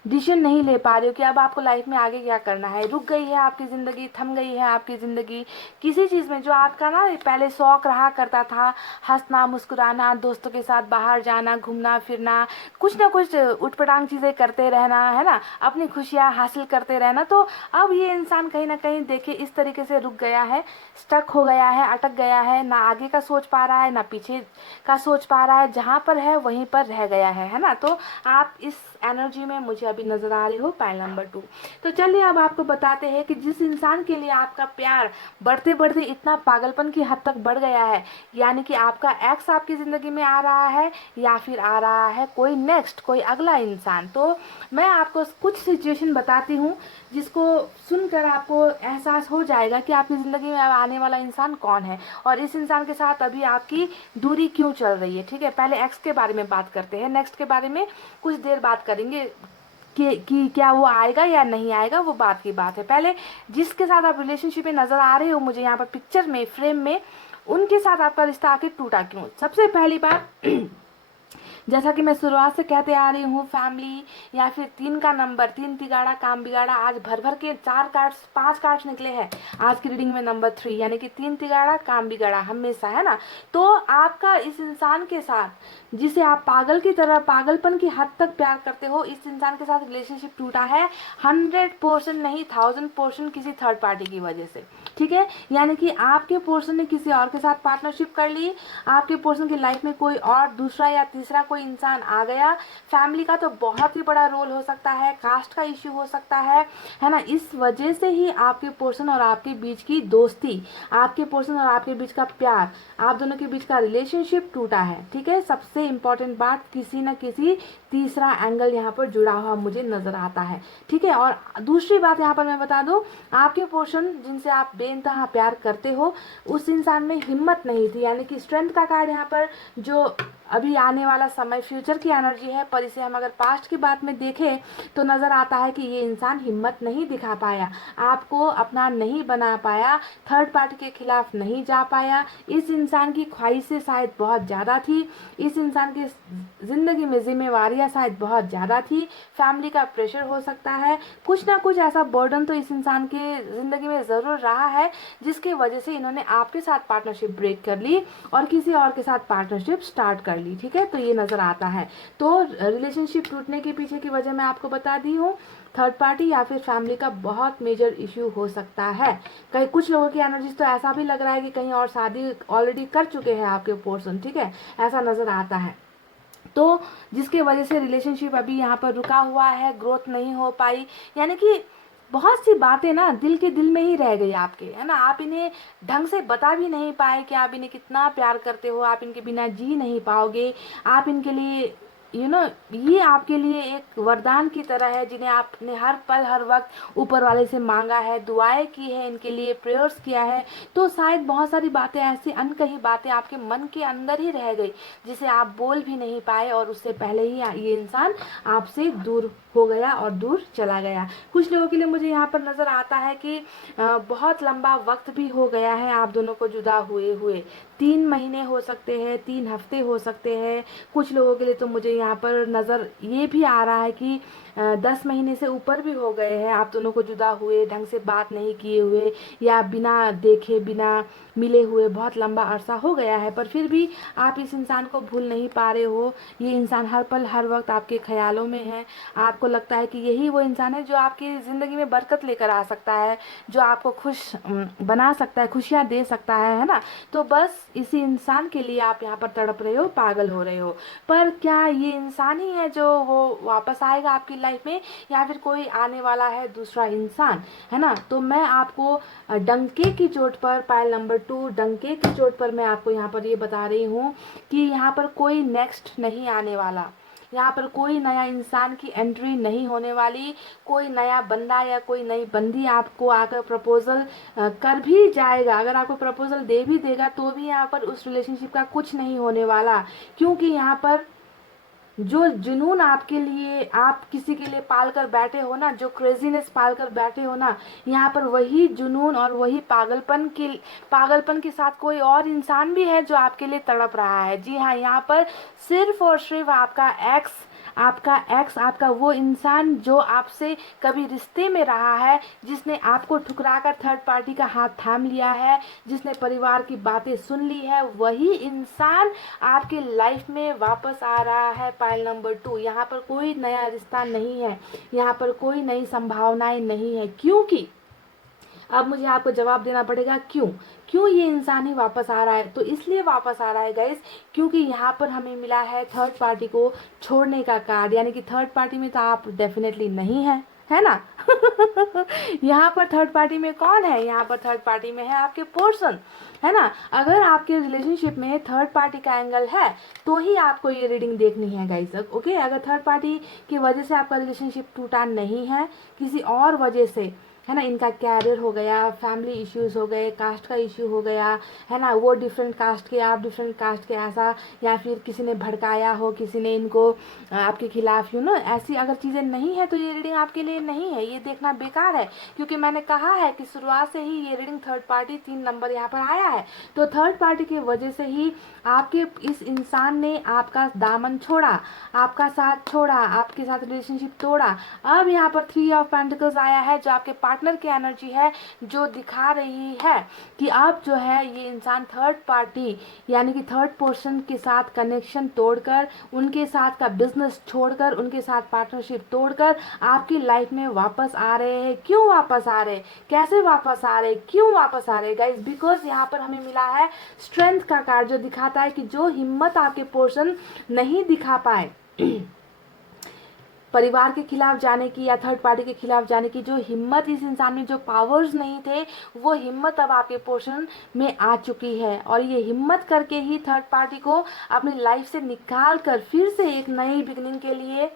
डिसीजन नहीं ले पा रहे हो कि अब आपको लाइफ में आगे क्या करना है। रुक गई है आपकी ज़िंदगी, थम गई है आपकी ज़िंदगी किसी चीज़ में जो आपका ना पहले शौक रहा करता था, हंसना मुस्कुराना, दोस्तों के साथ बाहर जाना, घूमना फिरना, कुछ ना कुछ उटपटांग चीज़ें करते रहना, है ना, अपनी खुशियाँ हासिल करते रहना। तो अब ये इंसान कहीं ना कहीं देखिए इस तरीके से रुक गया है, स्टक हो गया है, अटक गया है, ना आगे का सोच पा रहा है ना पीछे का सोच पा रहा है, जहाँ पर है वहीं पर रह गया है ना। तो आप इस एनर्जी में मुझे अभी नजर आ रहे हो, पाइल नंबर 2। तो चलिए अब आपको बताते हैं कि जिस इंसान के लिए आपका प्यार बढ़ते बढ़ते इतना पागलपन की हद तक बढ़ गया है, यानी कि आपका एक्स आपकी ज़िंदगी में आ रहा है या फिर आ रहा है कोई नेक्स्ट, कोई अगला इंसान। तो मैं आपको कुछ सिचुएशन बताती हूँ जिसको सुनकर आपको एहसास हो जाएगा कि आपकी ज़िंदगी में अब आने वाला इंसान कौन है और इस इंसान के साथ अभी आपकी दूरी क्यों चल रही है, ठीक है। पहले एक्स के बारे में बात करते हैं, नेक्स्ट के बारे में कुछ देर बात करेंगे कि क्या वो आएगा या नहीं आएगा, वो बात की बात है। पहले जिसके साथ आप रिलेशनशिप में नज़र आ रहे हो मुझे यहाँ पर पिक्चर में, फ्रेम में, उनके साथ आपका रिश्ता आखिर टूटा क्यों। सबसे पहली बात जैसा कि मैं शुरुआत से कहते आ रही हूँ, फैमिली या फिर 3 का नंबर, 3 तिगाड़ा काम बिगाड़ा, आज भर भर के 4 कार्ड्स 5 कार्ड्स निकले हैं आज की रीडिंग में, नंबर 3 यानी कि 3 तिगाड़ा काम बिगाड़ा हमेशा, है ना। तो आपका इस इंसान के साथ जिसे आप पागल की तरह, पागलपन की हद तक प्यार करते हो, इस इंसान के साथ रिलेशनशिप टूटा है 100% नहीं 1000% किसी थर्ड पार्टी की वजह से, ठीक है। यानी कि आपके पर्सन ने किसी और के साथ पार्टनरशिप कर ली, आपके पर्सन की लाइफ में कोई और दूसरा या तीसरा कोई इंसान आ गया। फैमिली का तो बहुत ही बड़ा रोल हो सकता है, कास्ट का इश्यू हो सकता है ना। इस वजह से ही आपके पर्सन और आपके बीच की दोस्ती, आपके पर्सन और आपके बीच का प्यार, आप दोनों के बीच का रिलेशनशिप टूटा है, ठीक है। सबसे इम्पोर्टेंट बात, किसी न किसी तीसरा एंगल यहाँ पर जुड़ा हुआ मुझे नजर आता है, ठीक है। और दूसरी बात यहाँ पर मैं बता दूं, आपके पर्सन जिनसे आप बेइंतहा प्यार करते हो उस इंसान में हिम्मत नहीं थी, यानी कि स्ट्रेंथ का कार्ड यहाँ पर जो अभी आने वाला समय फ्यूचर की एनर्जी है, पर इसे हम अगर पास्ट की बात में देखें तो नज़र आता है कि ये इंसान हिम्मत नहीं दिखा पाया, आपको अपना नहीं बना पाया, थर्ड पार्टी के खिलाफ नहीं जा पाया। इस इंसान की ख्वाहिशें शायद बहुत ज़्यादा थी, इस इंसान की ज़िंदगी में जिम्मेवारियाँ शायद बहुत ज़्यादा थी, फैमिली का प्रेशर हो सकता है, कुछ ना कुछ ऐसा बर्डन तो इस इंसान के ज़िंदगी में ज़रूर रहा है जिसकी वजह से इन्होंने आपके साथ पार्टनरशिप ब्रेक कर ली और किसी और के साथ पार्टनरशिप स्टार्ट कर ली, ठीक है। तो ये नज़र आता है। तो रिलेशनशिप टूटने के पीछे की वजह मैं आपको बता दी हूँ, थर्ड पार्टी या फिर फैमिली का बहुत मेजर इश्यू हो सकता है। कहीं कुछ लोगों की एनर्जी तो ऐसा भी लग रहा है कि कहीं और शादी ऑलरेडी कर चुके हैं आपके पर्सन, ठीक है, ऐसा नज़र आता है। तो जिसके वजह से रिलेशनशिप अभी यहाँ पर रुका हुआ है, ग्रोथ नहीं हो पाई, यानी कि बहुत सी बातें ना दिल के दिल में ही रह गई आपके, है ना। आप इन्हें ढंग से बता भी नहीं पाए कि आप इन्हें कितना प्यार करते हो, आप इनके बिना जी नहीं पाओगे, आप इनके लिए ये आपके लिए एक वरदान की तरह है जिन्हें आपने हर पल हर वक्त ऊपर वाले से मांगा है, दुआएं की है, इनके लिए प्रेयर्स किया है। तो शायद बहुत सारी बातें ऐसी अनकही बातें आपके मन के अंदर ही रह गई जिसे आप बोल भी नहीं पाए और उससे पहले ही ये इंसान आपसे दूर हो गया और दूर चला गया। कुछ लोगों के लिए मुझे यहाँ पर नज़र आता है कि बहुत लंबा वक्त भी हो गया है आप दोनों को जुदा हुए हुए, 3 महीने हो सकते हैं, 3 हफ्ते हो सकते हैं। कुछ लोगों के लिए तो मुझे यहाँ पर नज़र ये भी आ रहा है कि 10 महीने से ऊपर भी हो गए हैं आप दोनों को जुदा हुए, ढंग से बात नहीं किए हुए या बिना देखे बिना मिले हुए बहुत लंबा अरसा हो गया है, पर फिर भी आप इस इंसान को भूल नहीं पा रहे हो। ये इंसान हर पल हर वक्त आपके ख्यालों में है। आपको लगता है कि यही वो इंसान है जो आपकी ज़िंदगी में बरकत लेकर आ सकता है, जो आपको खुश बना सकता है, खुशियाँ दे सकता है ना। तो बस इसी इंसान के लिए आप यहाँ पर तड़प रहे हो, पागल हो रहे हो। पर क्या ये इंसान ही है जो वो वापस आएगा आपकी लाइफ में, या फिर कोई आने वाला है दूसरा इंसान, है ना। तो मैं आपको डंके की चोट पर, पायल नंबर 2, डंके की चोट पर मैं आपको यहाँ पर ये बता रही हूँ कि यहाँ पर कोई नेक्स्ट नहीं आने वाला। यहाँ पर कोई नया इंसान की एंट्री नहीं होने वाली। कोई नया बंदा या कोई नई बंदी आपको आकर प्रपोजल कर भी जाएगा, अगर आपको प्रपोजल दे भी देगा तो भी यहाँ पर उस रिलेशनशिप का कुछ नहीं होने वाला। क्योंकि यहाँ पर जो जुनून आपके लिए, आप किसी के लिए पाल कर बैठे हो ना, जो क्रेजीनेस पाल कर बैठे हो ना, यहाँ पर वही जुनून और वही पागलपन के साथ कोई और इंसान भी है जो आपके लिए तड़प रहा है। जी हाँ, यहाँ पर सिर्फ और सिर्फ आपका वो इंसान जो आपसे कभी रिश्ते में रहा है, जिसने आपको ठुकराकर थर्ड पार्टी का हाथ थाम लिया है, जिसने परिवार की बातें सुन ली है, वही इंसान आपकी लाइफ में वापस आ रहा है। पाइल नंबर 2, यहाँ पर कोई नया रिश्ता नहीं है, यहाँ पर कोई नई संभावनाएं नहीं है। क्योंकि अब मुझे आपको जवाब देना पड़ेगा, क्यों ये इंसान ही वापस आ रहा है। तो इसलिए वापस आ रहा है गाइस, क्योंकि यहाँ पर हमें मिला है थर्ड पार्टी को छोड़ने का कार्ड, यानी कि थर्ड पार्टी में तो आप डेफिनेटली नहीं है ना। यहाँ पर थर्ड पार्टी में कौन है, यहाँ पर थर्ड पार्टी में है आपके पर्सन, है ना। अगर आपके रिलेशनशिप में थर्ड पार्टी का एंगल है तो ही आपको ये रीडिंग देखनी है गाइस, ओके। अगर थर्ड पार्टी की वजह से आपका रिलेशनशिप टूटा नहीं है, किसी और वजह से, है ना, इनका कैरियर हो गया, फैमिली इश्यूज हो गए, कास्ट का इश्यू हो गया, है ना, वो डिफरेंट कास्ट के, आप डिफरेंट कास्ट के, ऐसा, या फिर किसी ने भड़काया हो, किसी ने इनको आपके खिलाफ, ऐसी अगर चीज़ें नहीं है तो ये रीडिंग आपके लिए नहीं है, ये देखना बेकार है। क्योंकि मैंने कहा है कि शुरुआत से ही ये रीडिंग थर्ड पार्टी 3 नंबर यहाँ पर आया है, तो थर्ड पार्टी की वजह से ही आपके इस इंसान ने आपका दामन छोड़ा, आपका साथ छोड़ा, आपके साथ रिलेशनशिप तोड़ा। अब यहाँ पर 3 ऑफ पेंटिकल्स आया है, जो आपके पार्टनर की एनर्जी है, जो दिखा रही है कि अब जो है ये इंसान थर्ड पार्टी यानी कि थर्ड पर्सन के साथ कनेक्शन तोड़कर, उनके साथ का बिजनेस छोड़कर, उनके साथ पार्टनरशिप तोड़कर आपकी लाइफ में वापस आ रहे हैं। क्यों वापस आ रहे, कैसे वापस आ रहे, क्यों वापस आ रहे गाइस? बिकॉज यहाँ पर हमें मिला है स्ट्रेंथ का कार्ड, जो दिखाता है कि जो हिम्मत आपके पर्सन नहीं दिखा पाए परिवार के खिलाफ जाने की या थर्ड पार्टी के खिलाफ जाने की, जो हिम्मत इस इंसान में, जो पावर्स नहीं थे, वो हिम्मत अब आपके पोर्शन में आ चुकी है। और ये हिम्मत करके ही थर्ड पार्टी को अपनी लाइफ से निकाल कर फिर से एक नई बिगनिंग के लिए,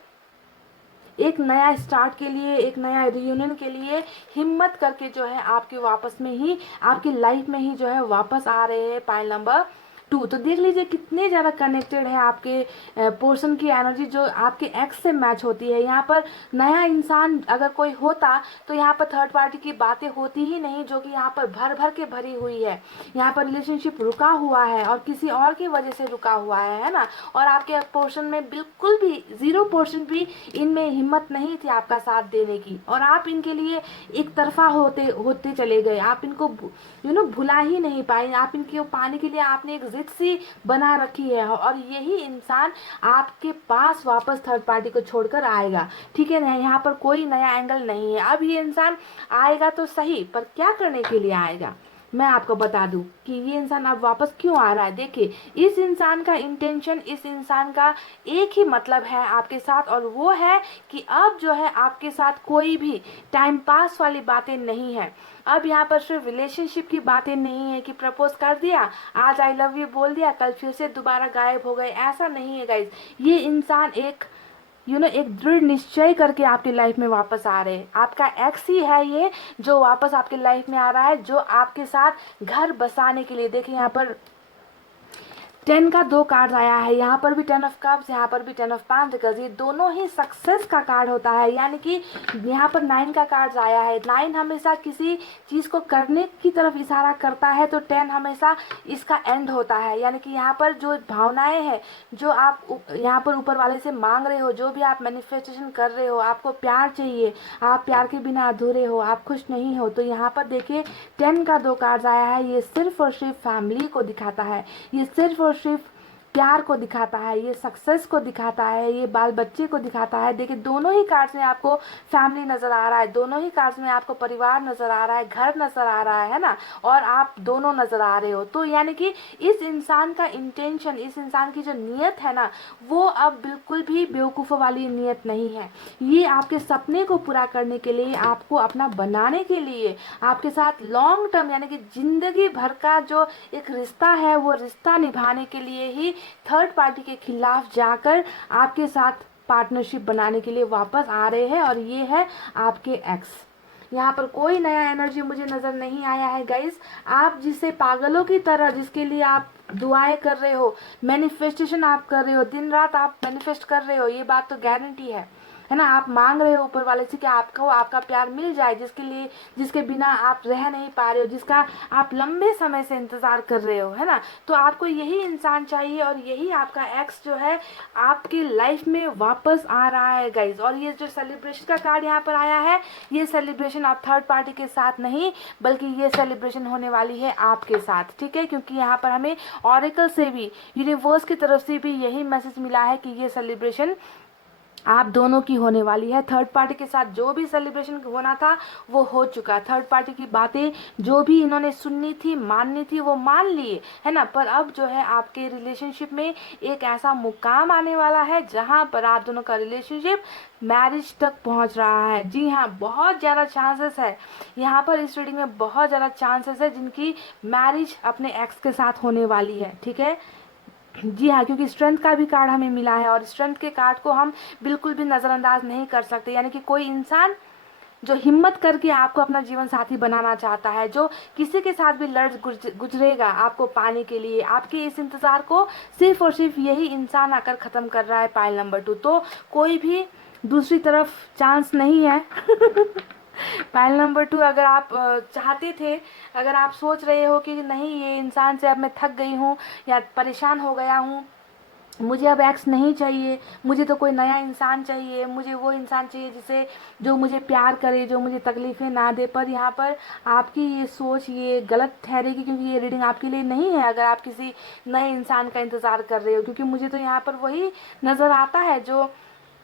एक नया स्टार्ट के लिए, एक नया रियूनियन के लिए हिम्मत करके जो है आपके वापस में ही, आपकी लाइफ में ही जो है वापस आ रहे हैं। पाइल नंबर 2, तो देख लीजिए कितने ज़्यादा कनेक्टेड है आपके पोर्शन की एनर्जी, जो आपके एक्स से मैच होती है। यहाँ पर नया इंसान अगर कोई होता तो यहाँ पर थर्ड पार्टी की बातें होती ही नहीं, जो कि यहाँ पर भर भर के भरी हुई है। यहाँ पर रिलेशनशिप रुका हुआ है और किसी और की वजह से रुका हुआ है ना। और आपके पोर्शन में बिल्कुल भी 0% भी इनमें हिम्मत नहीं थी आपका साथ देने की, और आप इनके लिए एक तरफा होते होते चले गए। आप इनको भुला ही नहीं पाए, आप इनको पाने के लिए आपने एक जिद सी बना रखी है, और यही इंसान आपके पास वापस थर्ड पार्टी को छोड़कर आएगा। ठीक है ना, यहाँ पर कोई नया एंगल नहीं है। अब ये इंसान आएगा तो सही, पर क्या करने के लिए आएगा मैं आपको बता दूं कि ये इंसान अब वापस क्यों आ रहा है। देखिए, इस इंसान का इंटेंशन, इस इंसान का एक ही मतलब है आपके साथ, और वो है कि अब जो है आपके साथ कोई भी टाइम पास वाली बातें नहीं है। अब यहाँ पर सिर्फ रिलेशनशिप की बातें नहीं है कि प्रपोज कर दिया, आज आई लव यू बोल दिया, कल फिर से दोबारा गायब हो गए, ऐसा नहीं है गाइज। ये इंसान एक एक दृढ़ निश्चय करके आपकी लाइफ में वापस आ रहे हैं। आपका एक्स ही है ये जो वापस आपकी लाइफ में आ रहा है, जो आपके साथ घर बसाने के लिए। देखिए यहाँ पर 10 का 2 कार्ड आया है, यहाँ पर भी 10 ऑफ कप्स, यहाँ पर भी 10 ऑफ पेंटिकल्स। ये दोनों ही सक्सेस का कार्ड होता है, यानी कि यहाँ पर 9 का कार्ड आया है। 9 हमेशा किसी चीज़ को करने की तरफ इशारा करता है, तो 10 हमेशा इसका एंड होता है। यानी कि यहाँ पर जो भावनाएं हैं, जो आप यहाँ पर ऊपर वाले से मांग रहे हो, जो भी आप मैनिफेस्टेशन कर रहे हो, आपको प्यार चाहिए, आप प्यार के बिना अधूरे हो, आप खुश नहीं हो, तो यहाँ पर देखिए 10 का 2 कार्ड आया है। ये सिर्फ और सिर्फ फैमिली को दिखाता है, ये सिर्फ और सिर्फ प्यार को दिखाता है, ये सक्सेस को दिखाता है, ये बाल बच्चे को दिखाता है। देखिए दोनों ही कार्ड्स में आपको फैमिली नज़र आ रहा है, दोनों ही कार्ड्स में आपको परिवार नज़र आ रहा है, घर नज़र आ रहा है ना, और आप दोनों नज़र आ रहे हो। तो यानी कि इस इंसान का इंटेंशन, इस इंसान की जो नीयत है ना, वो अब बिल्कुल भी बेवकूफ़ों वाली नीयत नहीं है। ये आपके सपने को पूरा करने के लिए, आपको अपना बनाने के लिए, आपके साथ लॉन्ग टर्म यानी कि ज़िंदगी भर का जो एक रिश्ता है, वो रिश्ता निभाने के लिए ही थर्ड पार्टी के खिलाफ जाकर आपके साथ पार्टनरशिप बनाने के लिए वापस आ रहे हैं। और ये है आपके एक्स। यहाँ पर कोई नया एनर्जी मुझे नज़र नहीं आया है गाइस। आप जिसे पागलों की तरह, जिसके लिए आप दुआएं कर रहे हो, मैनिफेस्टेशन आप कर रहे हो, दिन रात आप मैनिफेस्ट कर रहे हो, ये बात तो गारंटी है ना। आप मांग रहे हो ऊपर वाले से कि आपको आपका प्यार मिल जाए, जिसके लिए, जिसके बिना आप रह नहीं पा रहे हो, जिसका आप लंबे समय से इंतज़ार कर रहे हो, है ना। तो आपको यही इंसान चाहिए, और यही आपका एक्स जो है आपकी लाइफ में वापस आ रहा है गाइज। और ये जो सेलिब्रेशन का कार्ड यहाँ पर आया है, ये सेलिब्रेशन आप थर्ड पार्टी के साथ नहीं, बल्कि ये सेलिब्रेशन होने वाली है आपके साथ, ठीक है। क्योंकि यहाँ पर हमें ऑरेकल से भी, यूनिवर्स की तरफ से भी यही मैसेज मिला है कि ये सेलिब्रेशन आप दोनों की होने वाली है। थर्ड पार्टी के साथ जो भी सेलिब्रेशन होना था वो हो चुका। थर्ड पार्टी की बातें जो भी इन्होंने सुननी थी, माननी थी, वो मान लिए, है ना। पर अब जो है आपके रिलेशनशिप में एक ऐसा मुकाम आने वाला है जहां पर आप दोनों का रिलेशनशिप मैरिज तक पहुंच रहा है। जी हाँ, बहुत ज़्यादा चांसेस है यहाँ पर, इस रीडिंग में बहुत ज़्यादा चांसेस है जिनकी मैरिज अपने एक्स के साथ होने वाली है, ठीक है। जी हाँ, क्योंकि स्ट्रेंथ का भी कार्ड हमें मिला है, और स्ट्रेंथ के कार्ड को हम बिल्कुल भी नज़रअंदाज नहीं कर सकते। यानी कि कोई इंसान जो हिम्मत करके आपको अपना जीवन साथी बनाना चाहता है, जो किसी के साथ भी लड़ गुजरेगा आपको पाने के लिए, आपके इस इंतज़ार को सिर्फ और सिर्फ यही इंसान आकर ख़त्म कर रहा है, पाइल नंबर 2। तो कोई भी दूसरी तरफ चांस नहीं है। पाइल नंबर 2, अगर आप चाहते थे, अगर आप सोच रहे हो कि नहीं, ये इंसान से अब मैं थक गई हूँ या परेशान हो गया हूँ, मुझे अब एक्स नहीं चाहिए, मुझे तो कोई नया इंसान चाहिए, मुझे वो इंसान चाहिए जिसे, जो मुझे प्यार करे, जो मुझे तकलीफ़ें ना दे, पर यहाँ पर आपकी ये सोच ये गलत ठहरेगी, क्योंकि ये रीडिंग आपके लिए नहीं है अगर आप किसी नए इंसान का इंतज़ार कर रहे हो। क्योंकि मुझे तो यहाँ पर वही नज़र आता है जो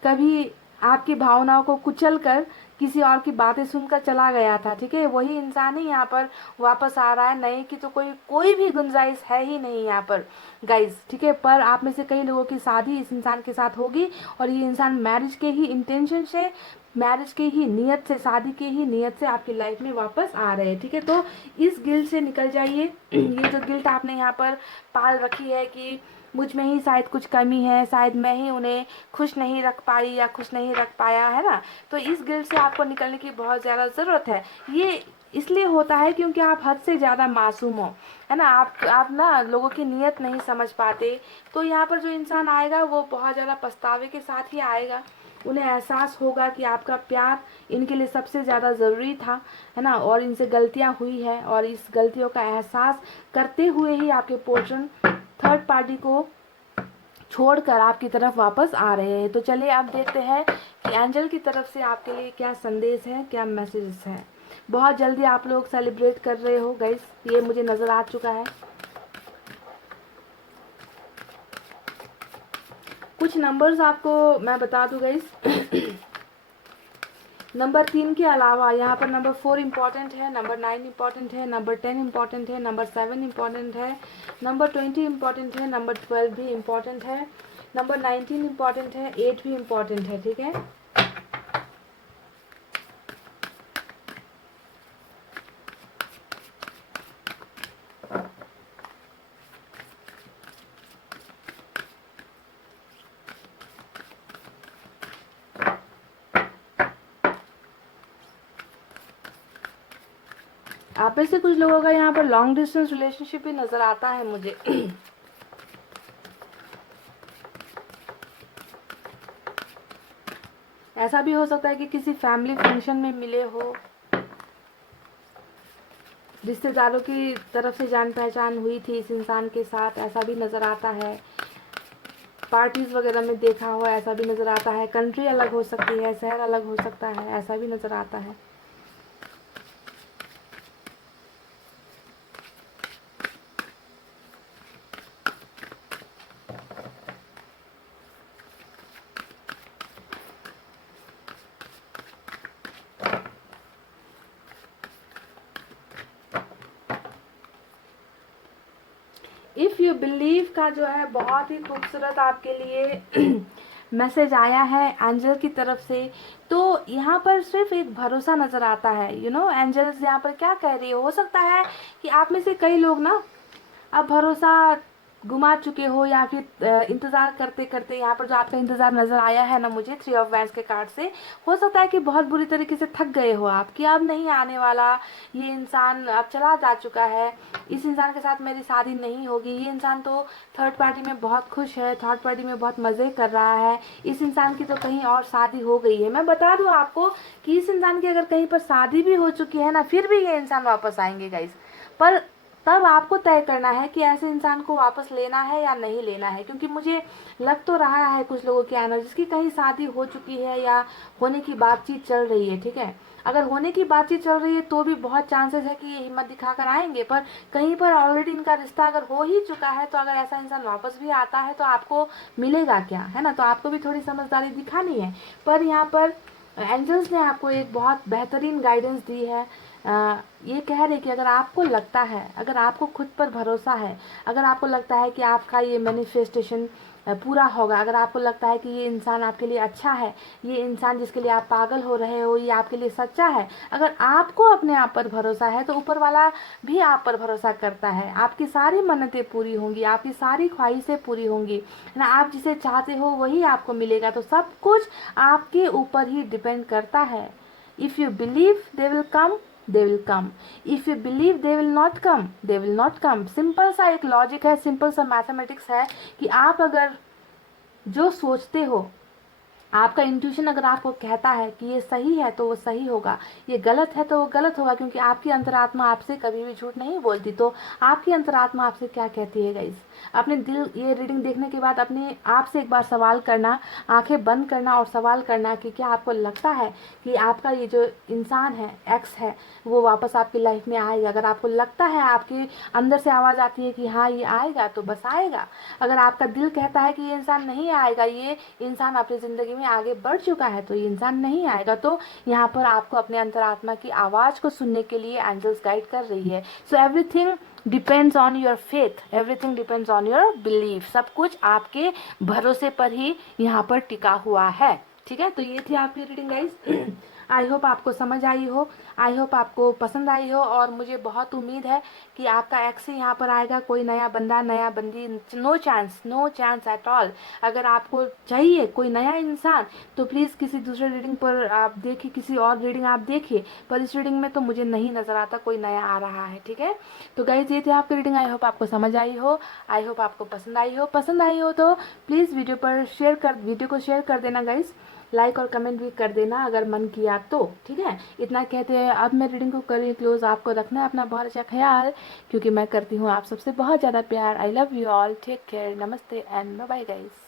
कभी आपकी भावनाओं को कुचल कर किसी और की बातें सुनकर चला गया था, ठीक है। वही इंसान ही यहाँ पर वापस आ रहा है। नए की तो कोई कोई भी गुंजाइश है ही नहीं यहाँ पर गाइज, ठीक है। पर आप में से कई लोगों की शादी इस इंसान के साथ होगी, और ये इंसान मैरिज के ही इंटेंशन से, मैरिज के ही नियत से, शादी के ही नियत से आपकी लाइफ में वापस आ रहे हैं, ठीक है। तो इस गिल्ट से निकल जाइए। ये जो गिल्ट आपने यहाँ पर पाल रखी है कि मुझ में ही शायद कुछ कमी है, शायद मैं ही उन्हें खुश नहीं रख पाई या खुश नहीं रख पाया, है ना। तो इस गिल्ट से आपको निकलने की बहुत ज़्यादा ज़रूरत है। ये इसलिए होता है क्योंकि आप हद से ज़्यादा मासूम हो, है ना। आप ना लोगों की नीयत नहीं समझ पाते। तो यहाँ पर जो इंसान आएगा वो बहुत ज़्यादा पछतावे के साथ ही आएगा। उन्हें एहसास होगा कि आपका प्यार इनके लिए सबसे ज़्यादा ज़रूरी था, है ना, और इनसे गलतियाँ हुई है, और इस गलतियों का एहसास करते हुए ही आपके पोर्शन थर्ड पार्टी को छोड़कर आपकी तरफ वापस आ रहे हैं। तो चलिए आप देखते हैं कि एंजल की तरफ से आपके लिए क्या संदेश है, क्या मैसेजेस हैं। बहुत जल्दी आप लोग सेलिब्रेट कर रहे हो गाइस, ये मुझे नज़र आ चुका है। कुछ नंबर्स आपको मैं बता दूं गाइस। नंबर 3 के अलावा यहाँ पर नंबर 4 इम्पॉर्टेंट है, नंबर 9 इम्पॉर्टेंट है, नंबर 10 इम्पॉर्टेंट है, नंबर 7 इम्पॉर्टेंट है, नंबर 20 इम्पॉर्टेंट है, नंबर 12 भी इम्पॉर्टेंट है, नंबर 19 इम्पॉर्टेंट है, 8 भी इम्पॉर्टेंट है, ठीक है। आप में से कुछ लोगों का यहाँ पर लॉन्ग डिस्टेंस रिलेशनशिप भी नज़र आता है मुझे। ऐसा भी हो सकता है कि किसी फैमिली फंक्शन में मिले हो, रिश्तेदारों की तरफ से जान पहचान हुई थी इस इंसान के साथ, ऐसा भी नज़र आता है। पार्टीज वगैरह में देखा हो, ऐसा भी नज़र आता है। कंट्री अलग हो सकती है, शहर अलग हो सकता है, ऐसा भी नज़र आता है। इफ़ यू बिलीव का जो है बहुत ही खूबसूरत आपके लिए मैसेज आया है एंजल की तरफ से। तो यहाँ पर सिर्फ एक भरोसा नज़र आता है। एंजल्स यहाँ पर क्या कह रही हो सकता है कि आप में से कई लोग ना अब भरोसा गुमा चुके हो, या फिर इंतज़ार करते करते यहाँ पर जो आपका इंतज़ार नज़र आया है ना मुझे 3 ऑफ वैंड्स के कार्ड से, हो सकता है कि बहुत बुरी तरीके से थक गए हो आप, कि अब नहीं आने वाला, ये इंसान अब चला जा चुका है, इस इंसान के साथ मेरी शादी नहीं होगी, ये इंसान तो थर्ड पार्टी में बहुत खुश है, थर्ड पार्टी में बहुत मज़े कर रहा है, इस इंसान की तो कहीं और शादी हो गई है। मैं बता दूँ आपको कि इस इंसान की अगर कहीं पर शादी भी हो चुकी है ना, फिर भी ये इंसान वापस आएंगे गाइस। पर तब आपको तय करना है कि ऐसे इंसान को वापस लेना है या नहीं लेना है, क्योंकि मुझे लग तो रहा है कुछ लोगों की एनर्जी की कहीं शादी हो चुकी है या होने की बातचीत चल रही है। ठीक है, अगर होने की बातचीत चल रही है तो भी बहुत चांसेस है कि ये हिम्मत दिखाकर आएंगे, पर कहीं पर ऑलरेडी इनका रिश्ता अगर हो ही चुका है तो अगर ऐसा इंसान वापस भी आता है तो आपको मिलेगा क्या, है ना। तो आपको भी थोड़ी समझदारी दिखानी है। पर यहाँ पर एंजल्स ने आपको एक बहुत बेहतरीन गाइडेंस दी है। ये कह रहे कि अगर आपको लगता है, अगर आपको खुद पर भरोसा है, अगर आपको लगता है कि आपका ये मैनिफेस्टेशन पूरा होगा, अगर आपको लगता है कि ये इंसान आपके लिए अच्छा है, ये इंसान जिसके लिए आप पागल हो रहे हो ये आपके लिए सच्चा है, अगर आपको अपने आप पर भरोसा है तो ऊपर वाला भी आप पर भरोसा करता है। आपकी सारी मन्नतें पूरी होंगी, आपकी सारी ख्वाहिशें पूरी होंगी, है ना। आप जिसे चाहते हो वही आपको मिलेगा। तो सब कुछ आपके ऊपर ही डिपेंड करता है। If you believe they will come, they will come. If you believe they will not come, they will not come. Simple सा एक लॉजिक है, सिंपल सा मैथमेटिक्स है कि आप अगर जो सोचते हो, आपका इंट्यूशन अगर आपको कहता है कि ये सही है तो वो सही होगा, ये गलत है तो वो गलत होगा, क्योंकि आपकी अंतरात्मा आपसे कभी भी झूठ नहीं बोलती। तो आपकी अंतरात्मा आपसे क्या कहती है गाइस, अपने दिल, ये रीडिंग देखने के बाद अपने आप से एक बार सवाल करना, आंखें बंद करना और सवाल करना कि क्या आपको लगता है कि आपका ये जो इंसान है, एक्स है, वो वापस आपकी लाइफ में आएगा। अगर आपको लगता है, आपके अंदर से आवाज़ आती है कि हाँ ये आएगा, तो बस आएगा। अगर आपका दिल कहता है कि ये इंसान नहीं आएगा, ये इंसान अपनी ज़िंदगी में आगे बढ़ चुका है, तो ये इंसान नहीं आएगा। तो यहाँ पर आपको अपने अंतरात्मा की आवाज़ को सुनने के लिए एंजल्स गाइड कर रही है। So everything depends on your faith, everything depends on your belief. सब कुछ आपके भरोसे पर ही यहाँ पर टिका हुआ है। ठीक है, तो ये थी आपकी रीडिंग गाइस। आई होप आपको समझ आई हो, आई होप आपको पसंद आई हो, और मुझे बहुत उम्मीद है कि आपका एक्स ही यहाँ पर आएगा, कोई नया बंदा, नया बंदी, no chance, no chance at all. अगर आपको चाहिए कोई नया इंसान तो प्लीज़ किसी दूसरे रीडिंग पर आप देखिए, किसी और रीडिंग आप देखिए, पर इस रीडिंग में तो मुझे नहीं नज़र आता कोई नया आ रहा है। ठीक है, तो गाइज ये थी आपकी रीडिंग। आई होप आपको समझ आई हो, आई होप आपको पसंद आई हो। पसंद आई हो तो प्लीज़ वीडियो को शेयर कर देना गाइज, लाइक और कमेंट भी कर देना अगर मन किया तो। ठीक है, इतना कहते हैं अब मैं रीडिंग को करी क्लोज। आपको रखना है अपना बहुत अच्छा ख्याल, क्योंकि मैं करती हूँ आप सबसे बहुत ज़्यादा प्यार। I love you all, take care, नमस्ते एंड बाय बाय गाइस।